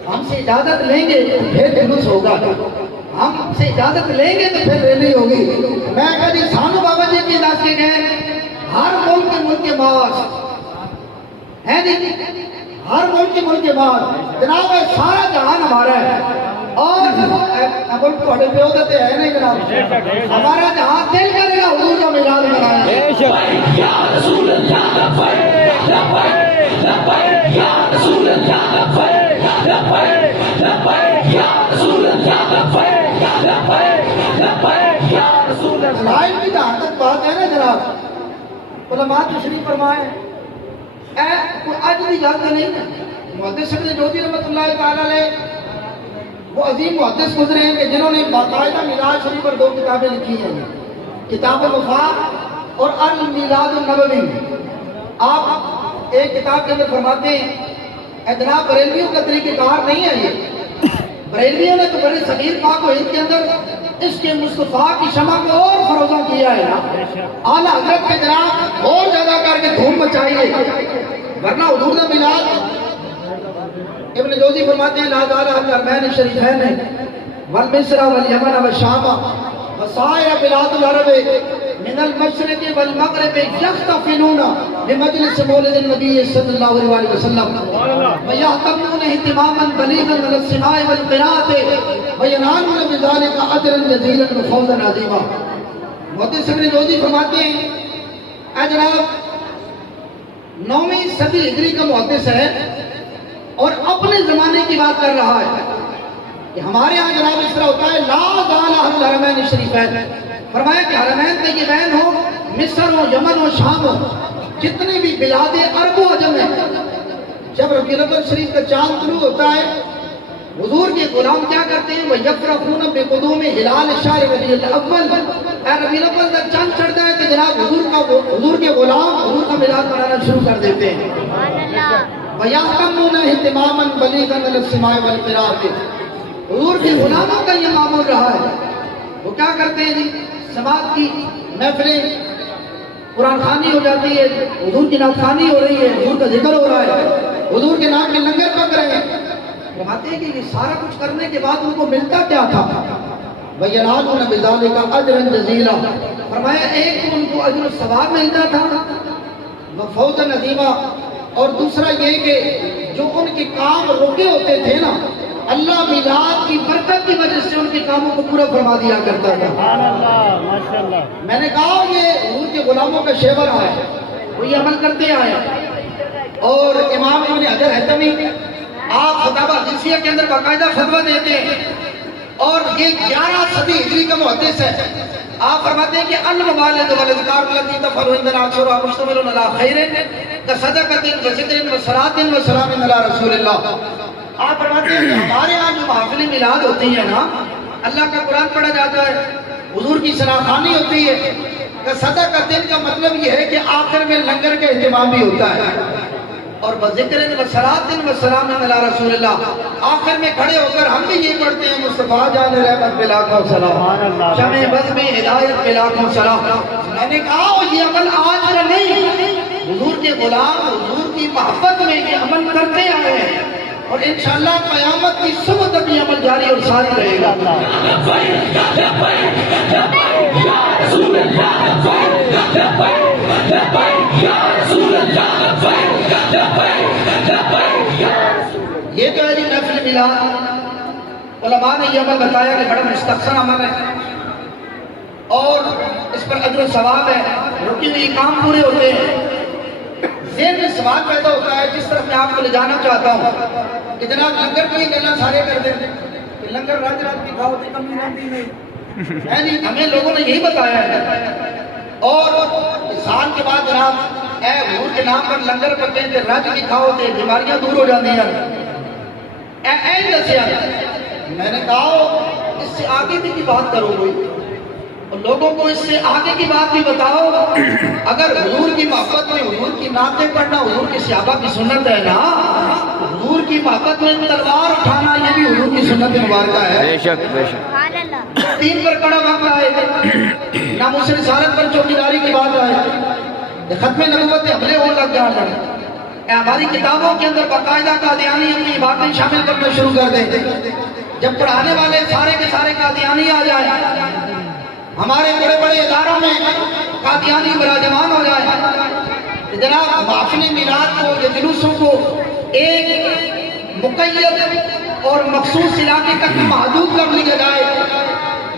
ہم سے اجازت لیں گے تو پھر جلوس ہوگا، ہم سے اجازت لیں گے تو پھر ریلی ہوگی. میں کہا جی سانو بابا جی کی اجازت کے گئے ہر ملک کے بعد ہے جی، ہر ملک کے بعد جناب سارا جہان ہمارا ہے. اور ملک تھوڑے پیو دیتے ہیں نہیں جناب، ہمارا جہان دل کرے گا حضور کا میلاد منایا. لائن کی جہاں تک بات ہے نا جناب، علماء تشریف فرمائے کوئی آج بھی جانتے نہیں. محدث ابن جوزی رحمۃ اللہ تعالیٰ علیہ وہ عظیم محدث گزرے ہیں کہ جنہوں نے باقاعدہ میلاد شریف پر 2 کتابیں لکھی ہیں، کتاب الوفا اور المیلاد النبوی. آپ ایک کتاب کے اندر فرماتے ہیں جناب بریلویوں کا طریقہ کار نہیں ہے یہ. بریلویوں نے تو بڑے صغیر پاک و ہند کے اندر اس کے مصطفیٰ کی شمع کو اور فروزہ کیا ہے نا. اعلیٰ حضرت کے جناب اور زیادہ کر کے دھوم مچائیے، ورنہ حضور کا میلاد. ابن جوزی فرماتے ہیں لا زال الحرمین الشریفین والمصر والیمن والشام وسائر بلاد العرب من المشرق والمغرب یختفنون بمجلس مولد النبی صلی اللہ علیہ وسلم ویہتمون اہتماما بلیغا من السماع والقراءة وینالون بذلك اجرا جزیلا وفوزا عظیما. محدث ابن جوزی فرماتے ہیں اے جناب 9ویں صدی ہجری کا محدث ہے اور اپنے زمانے کی بات کر رہا ہے کہ ہمارے ہاں جناب اس طرح ہوتا ہے لا زال الحرمین الشریفین. فرمایا کہ حرمین طیبین ہو، مصر ہو، یمن ہو، شام ہو، جتنے بھی بلاد عرب و عجم ہیں، جب ربیع الاول شریف کا چاند طلوع ہوتا ہے حضور کے غلام کیا کرتے ہیں وہ یفرحون بقدوم ہلال شہر ربیع الاول، ربیع الاول تک چاند چڑھتا ہے تو جناب حضور کے غلام حضور کا میلاد منانا شروع کر دیتے ہیں۔ وَيَحْتَمُونَ اهْتِمَامًا بَلِيغًا عَلَى السِّمَاءِ وَالْقِرَاءِ، حضور کے غلاموں کا یہ معمول رہا ہے۔ وہ کیا کرتے ہیں جی، سماعت کی محفلیں، قرآن خوانی ہو جاتی ہے، حضور کی نعت خوانی ہو رہی ہے، حضور کا ذکر ہو رہا ہے، حضور کے نام کے لنگر پک رہے ہیں۔ فرماتے ہیں کہ یہ سارا کچھ کرنے کے بعد ان کو ملتا کیا تھا؟ وَيَنَالُونَ بِذَلِكَ أَجْرًا جَزِيلًا، فرمایا ایک تو ان کو اجر و ثواب ملتا تھا وَفَوْزًا عَظِيمًا، اور دوسرا یہ کہ جو ان کے کام رکے ہوتے تھے نا، اللہ میلاد کی برکت کی وجہ سے ان کے کاموں کو پورا فرما دیا کرتا تھا۔ میں نے کہا یہ حضور کے غلاموں کا شیور ہے، وہ یہ عمل کرتے آئے۔ اور امام ابن حجر حتمی آپ فتاوی حدیثیہ کے اندر باقاعدہ فتویٰ دیتے ہیں، اور یہ 11 صدی ہجری کا محدث ہے۔ آپ فرماتے ہیں کہ الموالد والاذکار التي تفعل عندنا اکثرها مشتمل على خیر كصدقۃ وذکر وصلاۃ وسلام علی رسول اللہ۔ آپ فرماتے ہیں کہ ہمارے ہاں جو محافل میلاد ہوتی ہیں نا، اللہ کا قرآن پڑھا جاتا ہے، حضور کی ثنا خوانی ہوتی ہے، صدقۃ کا مطلب یہ ہے کہ آخر میں لنگر کا اہتمام بھی ہوتا ہے، اور بذکر وصلاۃ وسلام علی رسول اللہ، آخر میں کھڑے ہو کر ہم بھی یہ پڑھتے ہیں مصطفیٰ جان رحمت پہ لاکھوں سلام، شمع بزم ہدایت پہ لاکھوں سلام۔ میں نے کہا یہ عمل آج کا نہیں، حضور کے غلام حضور کی محبت میں یہ عمل کرتے آئے ہیں، اور انشاءاللہ قیامت کی صبح تک یہ عمل جاری اور ساری رہے گا۔ یہ تو ہے جی محفل میلاد، علماء نے یہ عمل بتایا کہ بڑا مستحسن عمل ہے، اور اس پر اجر و ثواب ہے، رکی ہوئی کام پورے ہوتے ہیں۔ ذہن میں سوال پیدا ہوتا ہے، جس طرف میں آپ کو لے جانا چاہتا ہوں کہ جناب لنگر کی گلا سارے کر دیں کہ لنگر رات رات کی کھاؤ تو کمی رہتی نہیں ہے جی، ہمیں لوگوں نے یہی بتایا ہے۔ اور سال کے بعد جناب اے حضور کے نام پر لنگر پکیں تے رج کی کھاؤ تے بیماریاں دور ہو جاتی ہیں، اے دسیا۔ میں نے کہا اس سے آگے بھی کی بات کرو کوئی، اور لوگوں کو اس سے آگے کی بات بھی بتاؤ۔ اگر حضور کی محبت میں حضور کی نعتیں پڑھنا حضور کے صحابہ کی سنت ہے نا، حضور کی محبت میں تلوار اٹھانا یہ بھی حضور کی سنت مبارکہ ہے۔ بے شک بے شک۔ دین پر کڑا وقت آئے، ناموس رسالت پر چوکیداری کی بات آئے، ختم نبوت پہ حملے ہونے لگ جانا، ہماری کتابوں کے اندر باقاعدہ قادیانی اپنی باتیں شامل کرنا شروع کر دیں۔ جب پڑھانے والے سارے کے سارے قادیانی آ جائیں، ہمارے بڑے بڑے اداروں میں قادیانی براجمان ہو جائے، جناب محفل میلاد کو یا جلوسوں کو ایک مقید اور مخصوص علاقے تک محدود کر لیا جائے،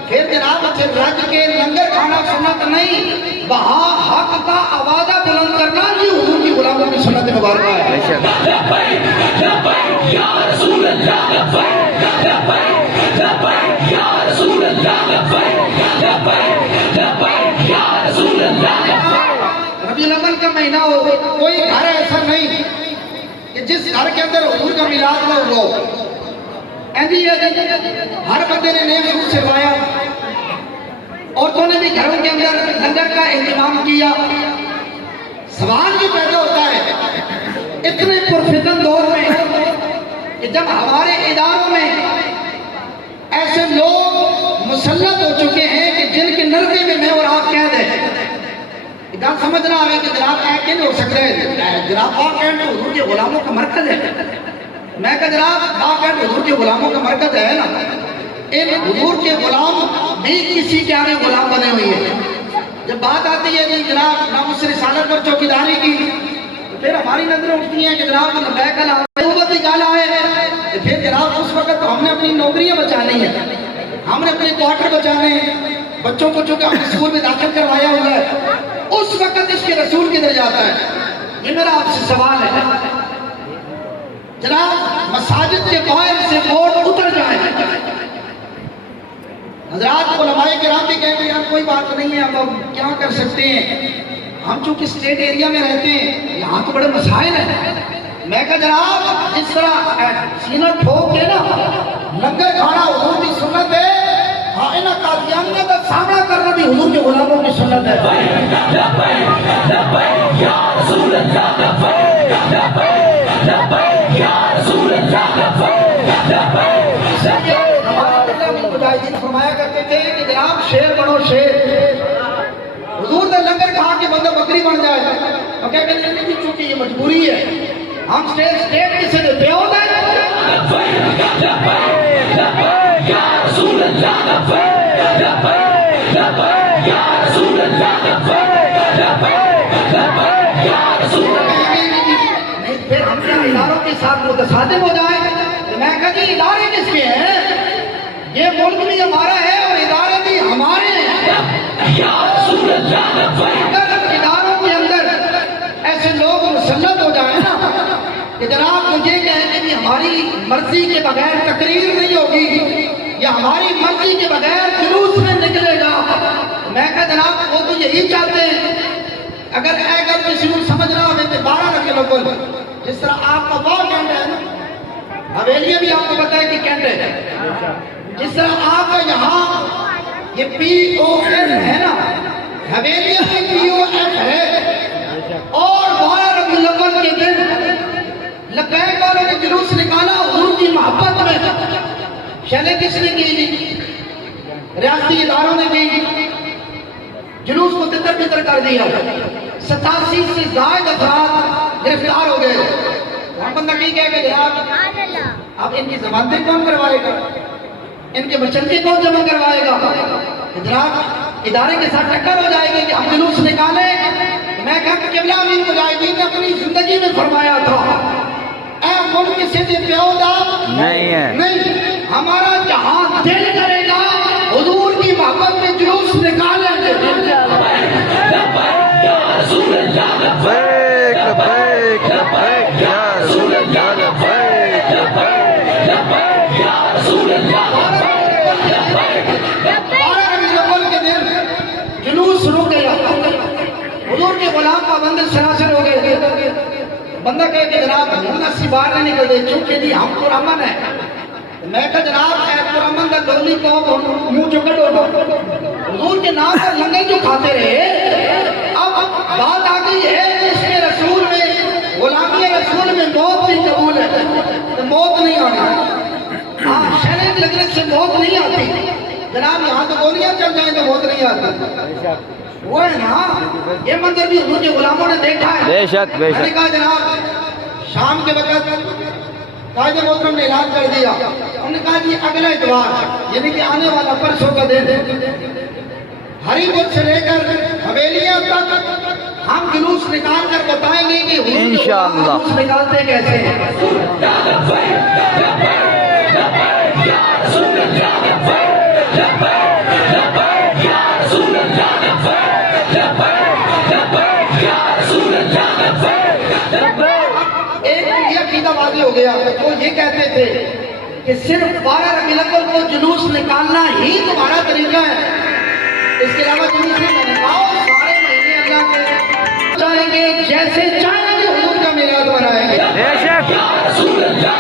پھر جناب رج کے لنگر کھانا سنت نہیں، وہاں حق کا آوازہ بلند کرنا یہ حضور کی غلاموں کی سنت مبارکہ ہے۔ ربیع الاول کا مہینہ ہو، کوئی گھر ایسا نہیں کہ جس گھر کے اندر حضور کا میلاد نہ ہو۔ ہر بندے نے نئے سوٹ سلوایا، عورتوں نے بھی گھروں کے اندر لنگر کا اہتمام کیا۔ سوال یہ پیدا ہوتا ہے اتنے پرفتن دور میں کہ جب ہمارے اداروں میں ایسے لوگ مسلط ہو چکے ہیں کہ جن کے نردے میں اور آپ کہہ دیں، گل سمجھنا آئے کہ جناب ایک ہو سکتے ہیں، جناب باقاعد حضور کے غلاموں کا مرکز ہے۔ میں کہا جناب باقاعد حضور کے غلاموں کا مرکز ہے نا، ان حضور کے غلام بھی کسی کے آنے غلام بنے ہوئے ہیں۔ جب بات آتی ہے کہ جناب ناموس رسالت پر چوکیداری کی، تو پھر ہماری نظریں اٹھتی ہیں کہ جناب لبیک نبوت نکالا ہے، تو پھر جناب اس وقت تو ہم نے اپنی نوکریاں بچانی ہیں، ہم نے اپنے کوارٹر بچانے ہیں، بچوں کو چونکہ ہم اسکول میں داخل کروایا ہوا ہے، اس وقت اس کے رسول کدھر جاتا ہے؟ یہ میرا آپ سے سوال ہے۔ جناب مساجد کے باہر سے بورڈ اتر جائیں، حضرات علماء کرام بھی کہتے ہیں یار کوئی بات نہیں ہے، اب ہم کیا کر سکتے ہیں، ہم چونکہ اسٹیٹ ایریا میں رہتے ہیں، یہاں تو بڑے مسائل ہیں، میں کہا جناب جس طرح سینہ ٹھوک کے نا لنگر کھانا حضور کی سنت ہے، ہاں انہاں قادیانیوں کا سامنا کرنا بھی حضور کے غلاموں کی سنت ہے۔ یا رسول اللہ یا رسول اللہ مجاہدین فرمایا کرتے تھے کہ جناب شیر بنو شیر، حضور نے لنگر کھا کے بندہ بکری بن جائے تو کیا کہتے ہیں کہ چونکہ یہ مجبوری ہے، ہم اسٹیٹ کسی نے پہ ہوتا ہے۔ یا رسول اللہ یا رسول اللہ یا رسول نہیں پھر ہم کیا اداروں کے ساتھ متصادم ہو جائیں؟ تو میں کہا جی ادارے کس کے ہیں؟ یہ ملک بھی ہمارا ہے اور ادارے بھی ہمارے ہیں۔ یا رسول اللہ اگر اداروں کے اندر ایسے لوگ مسلط ہو جائیں نا کہ جناب مجھے کہیں کہ ہماری مرضی کے بغیر تقریر نہیں ہوگی یا ہماری مرضی کے بغیر جلوس میں نکلے گا، میں کہا جناب وہ تو یہی چاہتے ہیں۔ اگر اے گل کسی کو سمجھنا ہمیں تو 12 رکھے لوگوں جس طرح آپ کا وہ کینٹ ہے نا، حویلیاں بھی آپ کو پتا ہے کہ کینٹ ہے، جس طرح آپ کا یہاں یہ پی او ایف ہے نا، حویلیاں بھی پی او ایف ہے، اور 12 ربیع الاول کے دن لبیک والوں نے جلوس نکالا حضور کی محبت میں، شیلیں کس نے کی؟ ریاستی اداروں نے بھی جلوس کو تتر بتر کر دیا، 87 سے زائد افراد گرفتار ہو گئے۔ وہاں بندہ نہیں کہے کہ جناب اب ان کی ضمانتیں کون کروائے گا، ان کے بچنتے کون جمع کروائے گا؟ جناب ادارے کے ساتھ ٹکر ہو جائے گی کہ ہم جلوس نکالیں۔ میں کہا کہ قبلہ امین مجاہدین نے اپنی زندگی میں فرمایا تھا اے ملک کسی سے پیو دا نہیں ہے، نہیں، ہمارا جہاں دل کرے گا حضور کی محبت میں جلوس نکالیں گے۔ یا رسول اللہ لبیک لبیک لبیک یا رسول اللہ لبیک لبیک یا رسول اللہ 12 ربیع الاول کے دن جلوس رک گیا، حضور کے غلام پابند سراسر ہو گئے۔ بندہ کہے کہ جناب ہم اسی باہر نہیں نکلتے چونکہ جی ہم پرامن ہیں۔ میں کہا جناب اے پرامن کا ڈولی کو منہ چکڑ ہو، حضور کے نام پر لنگر جو کھاتے رہے، اب بات آ گئی ہے اس کے رسول میں، غلامی رسول میں موت بھی قبول ہے تو موت نہیں آنی، ہاں شہریں لگنے سے موت نہیں آتی، جناب یہاں تو گولیاں چل جائیں تو موت نہیں آتی، وہ ہے نا۔ یہ منظر بھی حضور کے غلاموں نے دیکھا ہے۔ بے شک بے میں نے شک کہا جناب شام کے وقت قائد محترم نے اعلان کر دیا، انہوں نے کہا جی اگلا اتوار یعنی کہ آنے والا پرسوں کا دن ہری پور سے لے کر حویلیاں تک ہم جلوس نکال کر بتائیں گے کہ حضور کے انشاءاللہ غلام جلوس نکالتے کیسے ہیں۔ ایک یہ عقیدہ واضح ہو گیا، وہ یہ کہتے تھے کہ صرف 12 ربیع الاول کو جلوس نکالنا ہی تمہارا طریقہ ہے، اس کے علاوہ جلوس نہیں نکاؤ، سارے مہینے اللہ کے چاہیں گے جیسے چاہیں گے حضور کا میلاد منائیں گے۔ بے شک یا رسول اللہ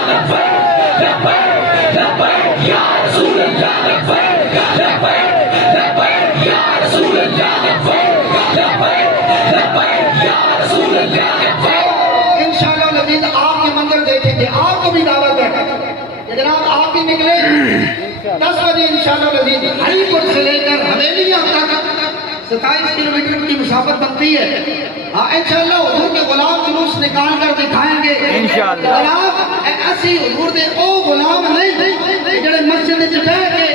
یا رسول اللہ یا رسول اللہ یا رسول اللہ۔ انشاءاللہ العزیز آپ کے منظر دیکھیں گے، آپ کو بھی دعوت ہے کہ جناب آپ بھی نکلے 10 بجے انشاءاللہ العزیز ہری پور سے لے کر حویلیاں تک 27 کلومیٹر کی مسافت بنتی ہے، ہاں انشاءاللہ حضور کے غلام جلوس نکال کر دکھائیں گے انشاءاللہ۔ جناب ایسی حضور دے او غلام نہیں جڑے مسجد وچ بیٹھ کے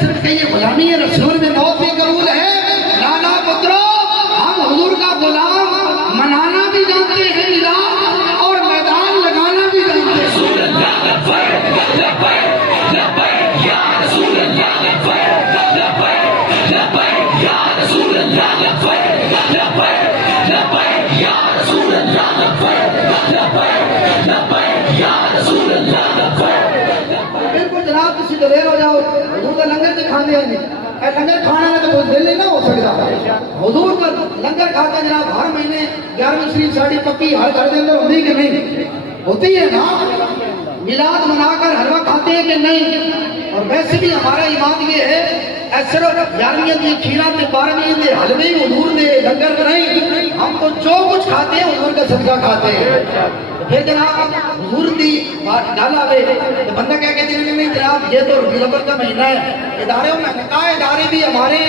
صرف کہ یہ غلامی رسول میں موت بھی قبول ہے، لالا پترو ہم حضور کا غلام منانا بھی جانتے ہیں اور میدان لگانا بھی جانتے ہیں۔ بالکل جناب کسی تو دیر ہو جاؤ حضور کا لنگر تو کھانے ہیں، لنگر کھانا میں تو کوئی دل نہیں نہ ہو سکتا، حضور کا لنگر کھاتا جناب ہر مہینے 11ویں شریف ساڑی پکی ہر گھر کے اندر ہوتی کہ نہیں، ہوتی ہے نا؟ میلاد منا کر حلوہ کھاتے ہیں کہ نہیں؟ اور ویسے بھی ہمارا ایمان یہ ہے صرف 11ویں دے کھیرا تے 12ویں دے حلوے حضور دے لنگر نہیں، ہم تو جو کچھ کھاتے ہیں حضور کا صدقہ کھاتے ہیں۔ پھر جناب حضور دی ڈالا ہوئے تو بندہ کہہ کہتے ہیں نہیں جناب یہ تو ربیع الاول کا مہینہ ہے، ادارے میں نے کہا ادارے بھی ہمارے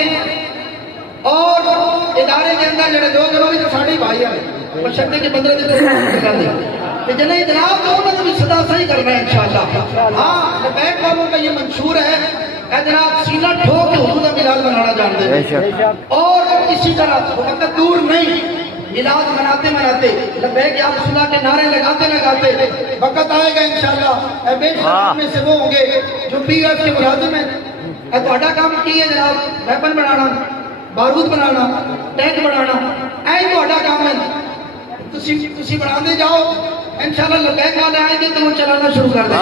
اور ادارے کے اندر جڑے دو دنوں میں ساڑھے بھائی ہیں بشرطے کے 15 دن کر دیں کہ جنہیں جناب تو انہوں نے بھی صدا صحیح کرنا ہے انشاءاللہ۔ ہاں لبیک والوں کا یہ منشور ہے کہ جناب سینہ ٹھوک کے حضور کا میلاد منانا جانتے ہیں اور اسی طرح وقت دور نہیں، میلاد مناتے مناتے لبیک یا رسول اللہ کے نعرے لگاتے لگاتے وقت آئے گا انشاءاللہ۔ اے بے شک میں سے وہ ہوں گے جو پی ایف کے ملازم ہیں، اے تو اڈا کام کی ہے جناب ویپن بنانا، بارود بنانا، ٹینک بنانا، اے تو اڈا کام ہے، تسی بنا دے جاؤ انشاءاللہ لبیک والے آئیں گے تو وہ چلانا شروع کر دیں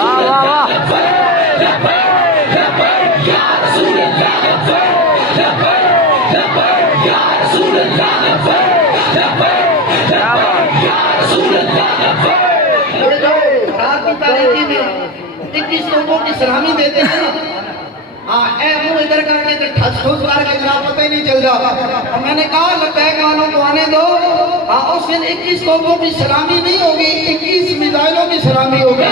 رات کی تاریخی میں 21 لوگوں کی سلامی دیتے ہیں نا، ہاں اے وہ ادھر کر کے ٹھس ٹھوس کر کے جناب پتہ ہی نہیں چل رہا، اور میں نے کہا لبیک والوں کو آنے دو، ہاں اس دن 21 لوگوں کی سلامی نہیں ہوگی، 21 میزائلوں کی سلامی ہوگی۔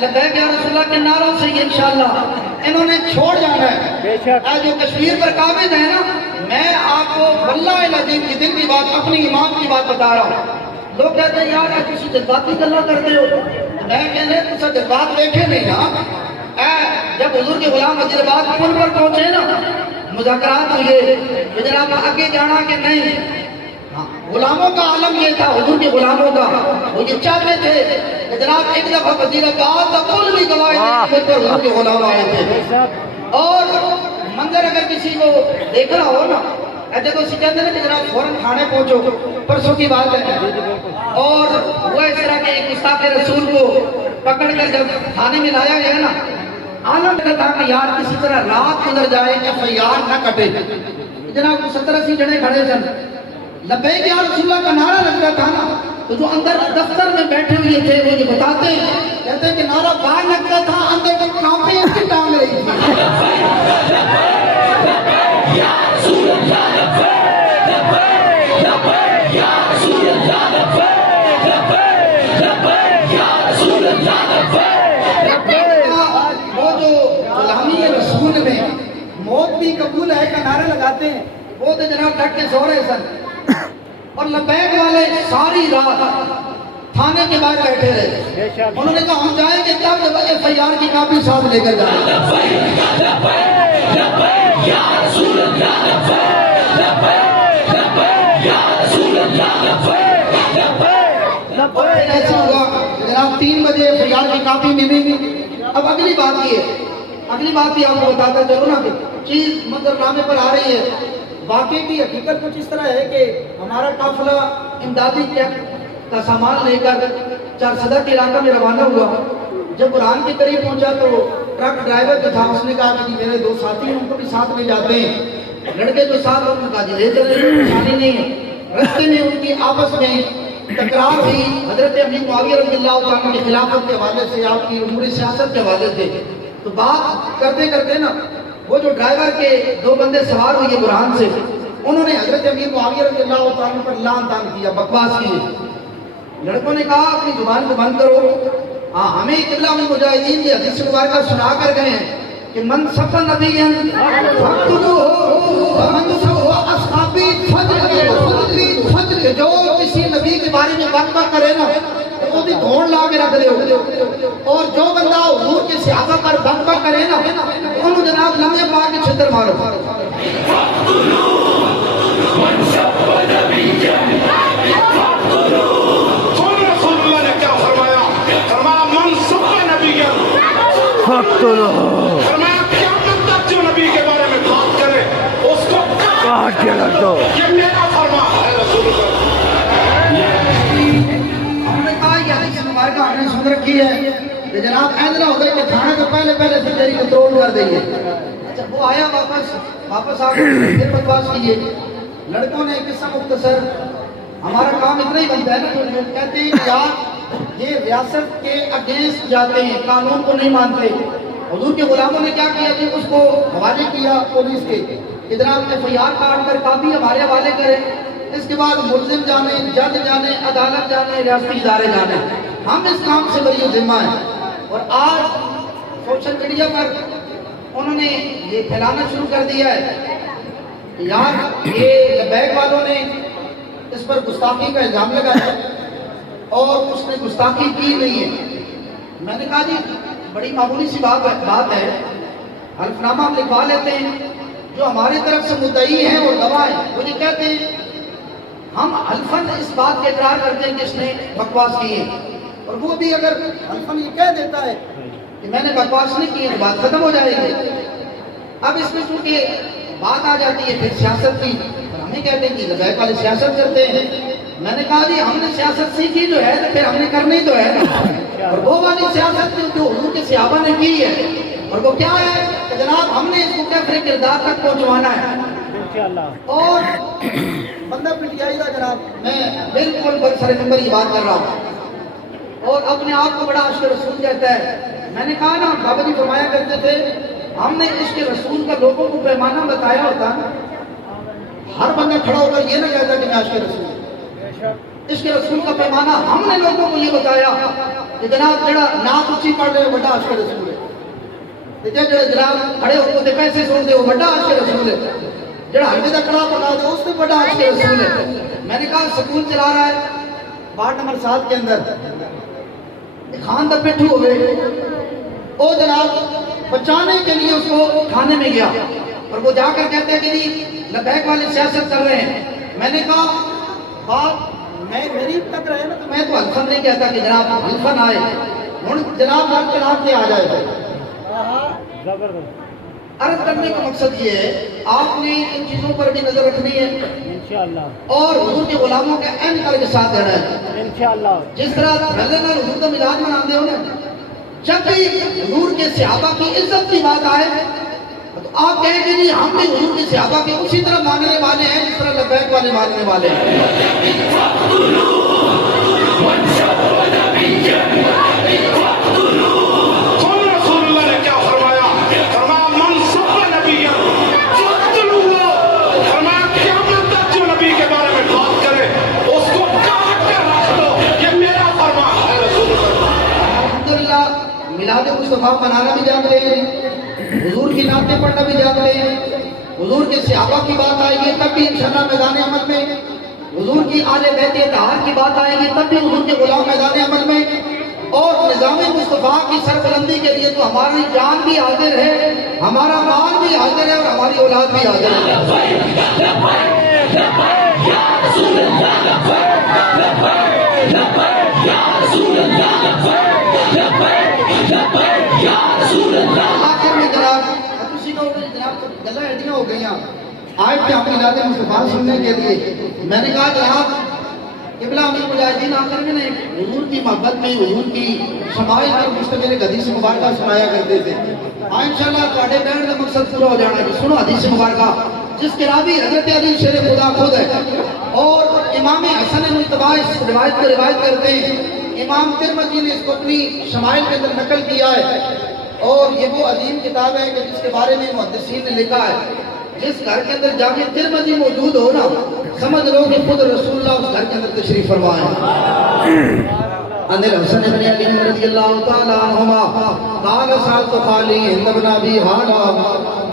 لبیک یا رسول اللہ کے نعروں سے انشاءاللہ انہوں نے چھوڑ جانا ہے۔ جو کشمیر پر قابض ہے نا، میں آپ کو واللہ العظیم کی دل کی بات اپنی ایمان کی بات بتا رہا ہوں۔ لوگ کہتے ہیں یار کسی جذباتی گلا کرتے ہو، میں کہنے تو جذبات دیکھے نہیں نا۔ جب حضور کے غلام حیدرآباد پل پر پہنچے نا، مذاکرات ہوئے کہ جناب آگے جانا کہ نہیں، غلاموں کا عالم یہ تھا، حضور کے غلاموں کا وہ یہ چاہتے تھے کہ جناب ایک دفعہ وزیر اعظم کا پل بھی گواہی دے کہ حضور کے غلام آئے تھے، اور منظر اگر کسی کو دیکھنا ہو نا ایسے تو اسی کہتے ہیں کہ جناب فوراً تھانے پہنچو، پرسوں کی بات ہے، اور وہ اس طرح کے ایک گستاخ رسول کو پکڑ کر جب تھانے میں لایا گیا نا، عالم کا تھا کہ یار کسی طرح رات گزر جائے FIR نہ کٹے، جناب 70-80 جنے کھڑے سن، لبیک یا رسول اللہ کا نعرہ لگتا تھا نا، تو جو اندر دفتر میں بیٹھے ہوئے تھے وہ یہ بتاتے ہیں، کہتے ہیں کہ نعرہ باہر لگتا تھا، اندر کے کانپیں اس کی ٹانگ رہی تھی۔ وہ جو غلامی رسول میں موت بھی قبول ہے کا نعرہ لگاتے ہیں، وہ تو جناب ڈٹ کے سو رہے سن، اور لبیک والے ساری رات تھانے کے باہر بیٹھے رہے، انہوں نے کہا ہم جائیں گے تب جب FIR کی کاپی ساتھ لے کر جائیں ایسا ہوا جناب 3 بجے FIR کی کاپی ملی۔ اب اگلی بات یہ ہے، اگلی بات بھی آپ کو بتاتا چلو نا کہ چیز مطلب نامے پر آ رہی ہے۔ واقعی کی حقیقت کچھ اس طرح ہے کہ ہمارا قافلہ امدادی کیمپ کا سامان لے کر چارسدہ کے علاقہ میں روانہ ہوا۔ جب قرآن کے قریب پہنچا تو ٹرک ڈرائیور جو تھا اس نے کہا کہ میرے 2 ساتھی ہیں ان کو بھی ساتھ لے جاتے ہیں۔ لڑکے جو ساتھ ان کا لے چلے پریشانی نہیں ہے۔ رستے میں ان کی آپس میں تکرار ہوئی، حضرت امیر معاویہ رضی اللہ عنہ کی خلافت کے حوالے سے، آپ کی امور سیاست کے حوالے سے، تو بات کرتے کرتے نا وہ جو ڈرائیور کے 2 بندے سوار ہوئے برہان سے، انہوں نے حضرت امیر معاویہ رضی اللہ عنہ پر لعن طعن کیا، بکواس کی۔ لڑکوں نے کہا اپنی زبان کو بند کرو، ہمیں قبلہ من مجاہدین کی حدیث مبارکہ سنا کر گئے ہیں کہ من سب نبی من سب اصحابی فجر، جو کسی نبی کے بارے میں بات کرے نا وہ بھی دھوڑ لا کے رکھ دے، اور جو بندہ حضور کے صحابہ پر بات کرے نا انہوں جناب لمحے پا کے چھتر مارو۔ فرمایا قیامت تک جو نبی کے بارے میں بات کرے اس کو کاٹ کے رکھ دو، یہ میرا فرمان ہے رسول اللہ۔ ہم نے کہا یہ حدیث مبارکہ ہم نے سن رکھی ہے کہ جناب ایسا ہو گئے کہ کھانے تو پہلے سرجری کنٹرول کر دیں گے. اچھا وہ آیا واپس آ کے پھر بکواس کیے. لڑکوں نے قصہ مختصر ہمارا کام اتنا ہی بنتا ہے نا, تو کہتے ہیں کہ آپ یہ ریاست کے اگینسٹ جاتے ہیں, قانون کو نہیں مانتے. حضور کے غلاموں نے کیا کیا کہ اس کو حوالے کیا پولیس کے, جناب ایف آئی آر کاٹ کر کاپی ہمارے حوالے کرے. اس کے بعد ملزم جانے, جج جانے, عدالت جانے, ریاستی ادارے جانے. ہم اس کام سے بری ذمہ ہیں. اور آج سوشل میڈیا پر انہوں نے یہ پھیلانا شروع کر دیا ہے کہ یار یہ لبیک والوں نے اس پر گستاخی کا الزام لگایا اور اس نے گستاخی کی نہیں ہے. میں نے کہا جی بڑی معمولی سی بات ہے, حلفنامہ ہم لکھوا لیتے ہیں, جو ہماری طرف سے مدعی ہیں اور گواہ ہیں وہ یہ کہتے ہیں, ہم حلفاً اس بات کے اقرار کرتے ہیں کہ اس نے بکواس کی ہے, اور وہ بھی اگر حلفاً یہ کہہ دیتا ہے کہ میں نے بکواس نہیں کی ہے تو بات ختم ہو جائے گی. اب اس میں چونکہ بات آ جاتی ہے پھر سیاست کی, ہمیں کہتے ہیں کہ لبیک والے سیاست کرتے ہیں. میں نے کہا جی ہم نے سیاست سیکھی جو ہے تو پھر ہم نے کرنی تو ہے نا, اور وہ والی سیاست جو حضور کے صحابہ نے کی ہے, اور وہ کیا ہے کہ جناب ہم نے اس کو کیفر کردار تک پہنچوانا ہے. اور بندہ پٹیائی کا جناب میں بالکل برسر نمبر یہ بات کر رہا ہوں, اور اپنے آپ کو بڑا عشق رسول کہتا ہے. میں نے کہا نا بابا جی فرمایا کرتے تھے ہم نے عشق رسول کا لوگوں کو پیمانہ بتایا ہوتا, ہر بندہ کھڑا ہو کر یہ نہ کہتا کہ میں عشق رسول. عشق رسول کا پیمانہ ہم نے لوگوں کو یہ بتایا کہ جناب جڑا نعت اچھی پڑھ رہے بڑا عشق رسول ہے, جناب کھڑے ہوتے پیسے سن دے وہ بڑا عشق رسول ہے, جڑا ہلکے کا کڑا پکا دے اس سے بڑا عشق رسول ہے. میں نے کہا سکول چلا رہا ہے وارڈ نمبر 7 کے اندر, خان دا پٹھو ہوئے وہ جناب بچانے کے لیے اس کو کھانے میں گیا, اور وہ جا کر کہتے ہیں کہ جی لبیک والے سیاست کر رہے ہیں. میں نے کہا بات میری تک رہے نا تو میں تو حلفاً نہیں کہتا کہ جناب حلفاً آئے, ہوں جناب ہر جناب سے آ جائے. عرض کرنے کا مقصد یہ ہے آپ نے ان چیزوں پر بھی نظر رکھنی ہے انشاءاللہ, اور حضور کے غلاموں کے عین کر کے ساتھ دینا ہے انشاءاللہ. جس طرح پہلے میں حضور کا میلاد مناتے ہو نا, جب بھی حضور کے صحابہ کی عزت کی بات آئے تو آپ کہیں کہ جی ہم بھی حضور کے صحابہ کے اسی طرح ماننے والے ہیں جس طرح لبیک والے ماننے والے ہیں. رسول اللہ نے کیا فرمایا, فرمایا من سب نبی, فرمایا قیامت تک جو نبی کے بارے میں بات کرے اس کو کاٹ کر رکھ دو, یہ میرا فرمان ہے. رسول اللہ الحمدللہ میلاد مصطفیٰ منانا بھی جانتے ہیں, حضور کی نعتیں پڑھنا بھی جانتے ہیں, حضور کے صحابہ کی بات آئے گی تب بھی انشاءاللہ میدان عمل میں, حضور کی آل بیت اطہار کی بات آئے گی تب بھی حضور کے غلام میدان عمل میں, اور نظام مصطفیٰ کی سربلندی کے لیے تو ہماری جان بھی حاضر ہے, ہمارا مال بھی حاضر ہے, اور ہماری اولاد بھی حاضر ہے. آخر میں جناب گلا ایڈیاں ہو گئی آج کے ہم میلاد مصطفیٰ سننے کے لیے. میں نے کہا جناب قبلہ امیر مجاہدین آخر میں نے حضور کی محبت میں حضور کی شمائل پر مشتمل ایک حدیث مبارکہ سنایا کرتے تھے. انشاءاللہ تواڈے بیٹھنے کا مقصد پورا ہو جانا ہے. سنو حدیث مبارکہ جس کے راوی حضرت علی شیر خدا خود ہے, اور امام حسن مجتبی اس روایت کو روایت کرتے ہیں. امام ترمذی نے اس کو اپنی شمائل کے اندر نقل کیا ہے, اور یہ وہ عظیم کتاب ہے کہ جس کے بارے میں محدثین نے لکھا ہے جس گھر کے اندر جامع ترمذی موجود ہو نا, سمجھ لو کہ خود رسول اللہ اس گھر کے اندر تشریف فرمائے. عن الحسن بن علی رضی اللہ تعالی عنہما قال سألت خالی ہند بن ابی حالہ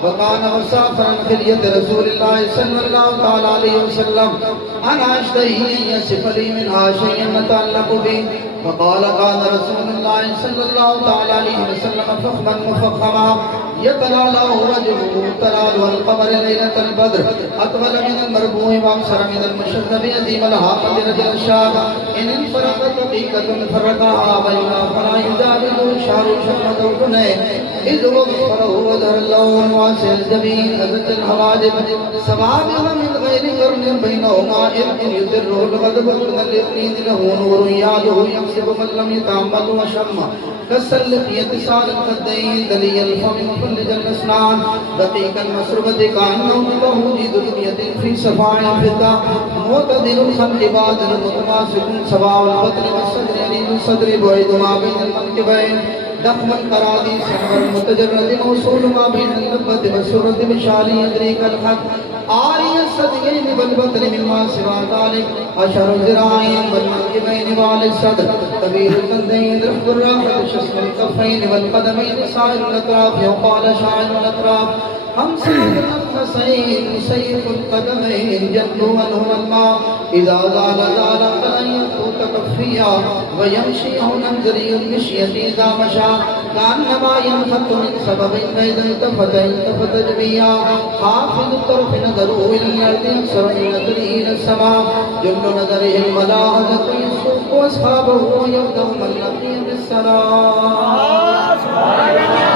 وكان مسافرا في اليد رسول الله صلى الله تعالى عليه وسلم انا اشتهي ان يصف لي منها شيئا نتعلق به فقال كان رسول الله صلى الله تعالى عليه وسلم فخما مفخما يتلألأ وجهه تلألؤ القمر ليلة البدر اطول من المربوع واقصر من المشذب عظيم الهامة رجل الشام ان انفرقت دقيقة فرقها بينها فلا يجاوز شهر شهر دونه اذ وفره وظهر اللون واسع الجبين أبد الحواجب سوابغ من غير قرن بينهما إذ يدره الغضب من الاثنين له نور يعده يمسك من لم يتعمل وشم كسل في اتصال الخدين دلي الفم مفلج الاسنان دقيق المسربة كأنه بهوجي دنيا في صفاء الفتى معتدل الخلق بادر متماسك سواء البطن والصدر يريد الصدر بعيد ما بين المنكبين دخم القرادي سحر المتجرد موصول ما بين اللبة والسرة بشالي يدريك الحق آري الصدقين والبطن مما سوى ذلك أشهر الذراعين والمنكبين وعلى الصدر طويل الخدين رفض الراحة شسم الكفين والقدمين سائر الأطراف يقال شاعر الأطراف خمسة النفسين مسيف القدمين جد ونهر الماء إذا زال زال فلن يفوت كفيا ويمشي هنا جري المشية إذا مشى كأنما ينفت من سبب فإذا التفت جبيا خافض الطرف نظره إلى الأرض أكثر من نظره إلى السماء جل نظره الملاحظة يسوق أصحابه ويبدأ من لقي بالسلام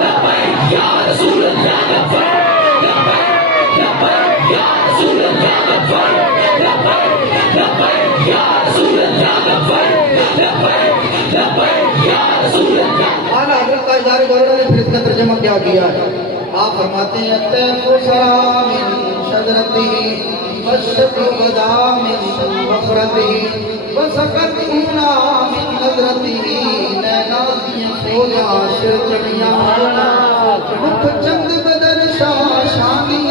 لبيك يا رسول الله لبيك لبيك يا رسول الله لبيك لبيك يا رسول الله لبيك لبيك يا رسول الله اعلیٰ حضرت کا اظہار غورہ نے پھر اس کا ترجمہ کیا کیا ہے آپ فرماتے ہیں الطیف سرا من شجرته والشجر بدا من وفرته وسکت اونا من نظرته نینا دیا سویا شر چڑیاں مکھ چند بدر شاشانی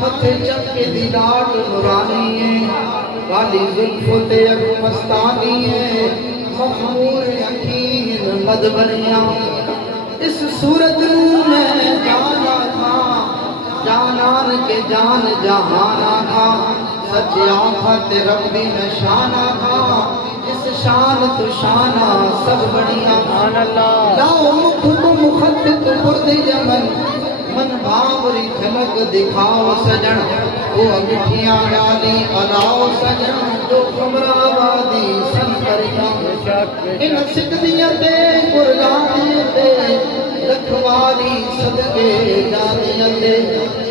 متھے چمکے دی لاٹ نورانی ہے کالی زلف تے اک مستانی ہے مخمور یقین مدبریاں اس صورت میں جانا تھا جانان کے جان جہانا تھا سچ آفت رب دی نشانہ تھا اس شان تو شانہ سب بڑیاں لاؤ مکھ تو مخطط برد یمن من بابری کھلک دکھاؤ سجن وہ مٹھیاں ڈالی الاؤ سجن جو کمرہ آبادی سنکریاں ان سکھدیاں تے قرآن تے رکھوالی صدقے جانیاں تے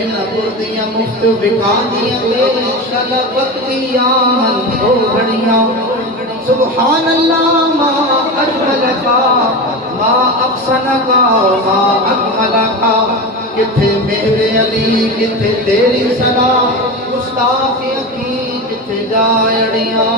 ان بردیاں مفت بکانیاں تے شلبت دیاں من ہو بڑیاں سبحان اللہ ما اجملکا ما اقسنکا ما اکملکا کتھے میرے علی کتھے تیری سنا گستاخ یقین کتھے جائڑیاں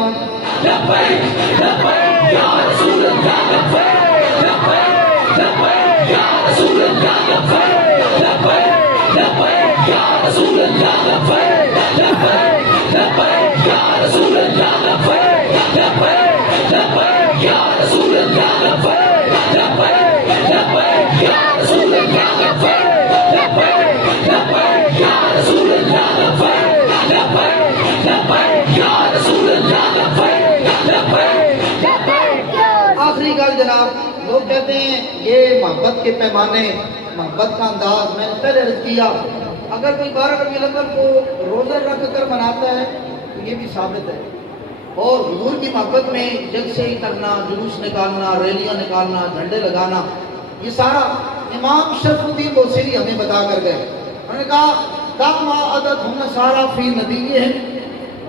لبيك لبيك يا رسول الله لبيك لبيك لبيك يا رسول الله لبيك لبيك لبيك يا رسول الله لبيك لبيك لبيك يا رسول الله لبيك لبيك لبيك يا رسول الله لبيك لبيك لبيك يا رسول الله لبيك لبيك لبيك يا رسول الله لبيك لبيك لبيك يا رسول الله لبيك آخری گل جناب لوگ کہتے ہیں یہ محبت کے پیمانے محبت کا انداز میں نے پہلے عرض کیا اگر کوئی 12 ربیع الاول کو روزہ رکھ کر مناتا ہے تو یہ بھی ثابت ہے اور حضور کی محبت میں جلسے کرنا جلوس نکالنا ریلیاں نکالنا جھنڈے لگانا یہ سارا امام شرف الدین بوصیری ہمیں بتا کر گئے انہوں نے کہا داما عدد ہم سارا فی نبی ہے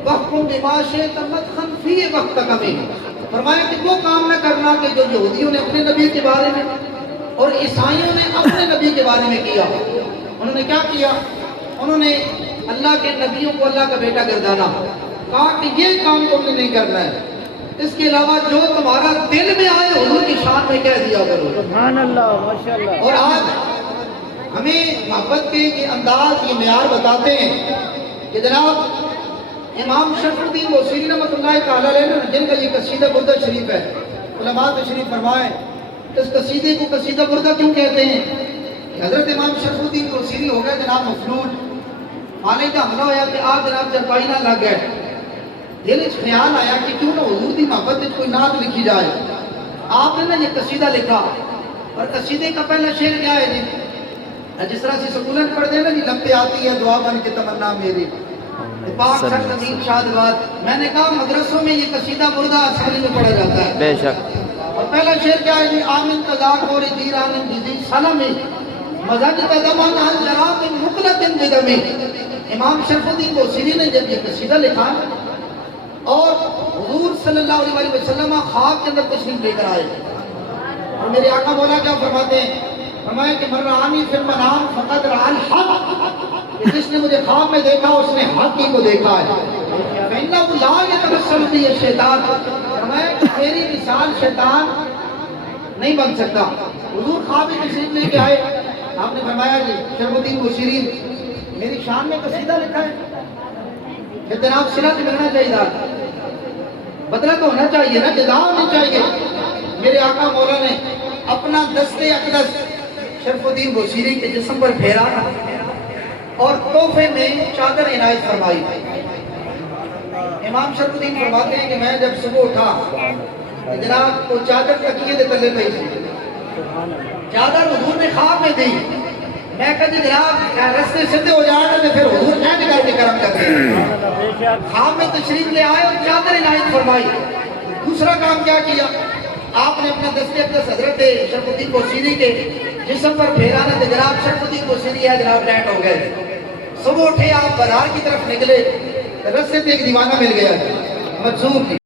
وحکم بماشے تمت خنفی وقت کمی فرمایا کہ وہ کام نہ کرنا کہ جو یہودیوں نے اپنے نبی کے بارے میں اور عیسائیوں نے اپنے نبی کے بارے میں کیا انہوں نے کیا کیا انہوں نے اللہ کے نبیوں کو اللہ کا بیٹا گردانا کہا کہ یہ کام تم نے نہیں کرنا ہے اس کے علاوہ جو تمہارا دل میں آئے حضور کی شان میں کہہ دیا کرو سبحان اللہ ماشاءاللہ اور آج ہمیں محبت کے یہ انداز یہ معیار بتاتے ہیں کہ جناب امام شرف الدین بوصیری رحمۃ اللہ تعالی علیہ جن کا یہ قصیدہ بردہ شریف ہے علماء تشریف فرمائے اس قصیدے کو قصیدہ بردہ کیوں کہتے ہیں کہ حضرت امام شرف الدین بوصیری ہو گئے جناب مفلوج مالے کا حملہ ہوا کہ آپ جناب چرپائی نہ لگ گئے دل اس خیال آیا کہ کیوں نہ حضور کی محبت میں کوئی نعت لکھی جائے آپ نے نا یہ قصیدہ لکھا اور قصیدے کا پہلا شعر کیا ہے جی جس طرح سے سکولن پڑھ دے نا جی لب پہ آتی ہے دعا بن کے تمنا میری پاک سر زمین شاد بات میں نے کہا مدرسوں میں یہ قصیدہ بردہ اسکولی میں پڑھا جاتا ہے بے شک اور پہلا شعر کیا ہے جی آمن تذاک اور جیران جزی سلمی مزد تدمان حل جراب مقلت بدمی امام شرف الدین بوصیری نے جب یہ قصیدہ لکھا اور حضور صلی اللہ علیہ وسلم خواب کے اندر تشریف لے کر آئے اور میرے آقا مولا کیا فرماتے ہیں؟ فرمایا کہ من رآنی فی المنام فقد رأى الحق، کہ جس نے مجھے خواب میں دیکھا اس نے حق ہی کو دیکھا ہے۔ فإنه لا يتمثل بي الشیطان، فرمایا کہ میری مثال شیطان نہیں بن سکتا۔ حضور خواب میں تشریف لے کے آئے، آپ نے فرمایا جی شرف الدین بوصیری میری شان میں قصیدہ لکھا ہے، کہ جناب صلہ سے ملنا چاہیے، بدلہ تو ہونا چاہیے نا، جزا ہونی چاہیے۔ میرے آقا مولا نے اپنا دست اقدس شرف الدین بوصیری کے جسم پر پھیرا اور تحفے میں چادر عنایت فرمائی۔ امام شرف الدین فرماتے ہیں کہ میں جب صبح اٹھا کہ جناب وہ چادر تکیے دے تلے پئی سی، چادر حضور نے خواب میں دی، میں کہا جی جناب رستے سدھے ہو جائے تو پھر حضور اینڈ کر کے کرم کرتے ہیں۔ خواب میں تشریف لے آئے اور چادر عنایت فرمائی۔ دوسرا کام کیا کیا؟ آپ نے اپنا دست اقدس حضرت شرف الدین بوصیری کے جسم پر پھیرانا تو جناب شرف الدین بوصیری ہے جناب لینڈ ہو گئے۔ صبح اٹھے آپ بازار کی طرف نکلے، رستے سے ایک دیوانہ مل گیا، مجذوب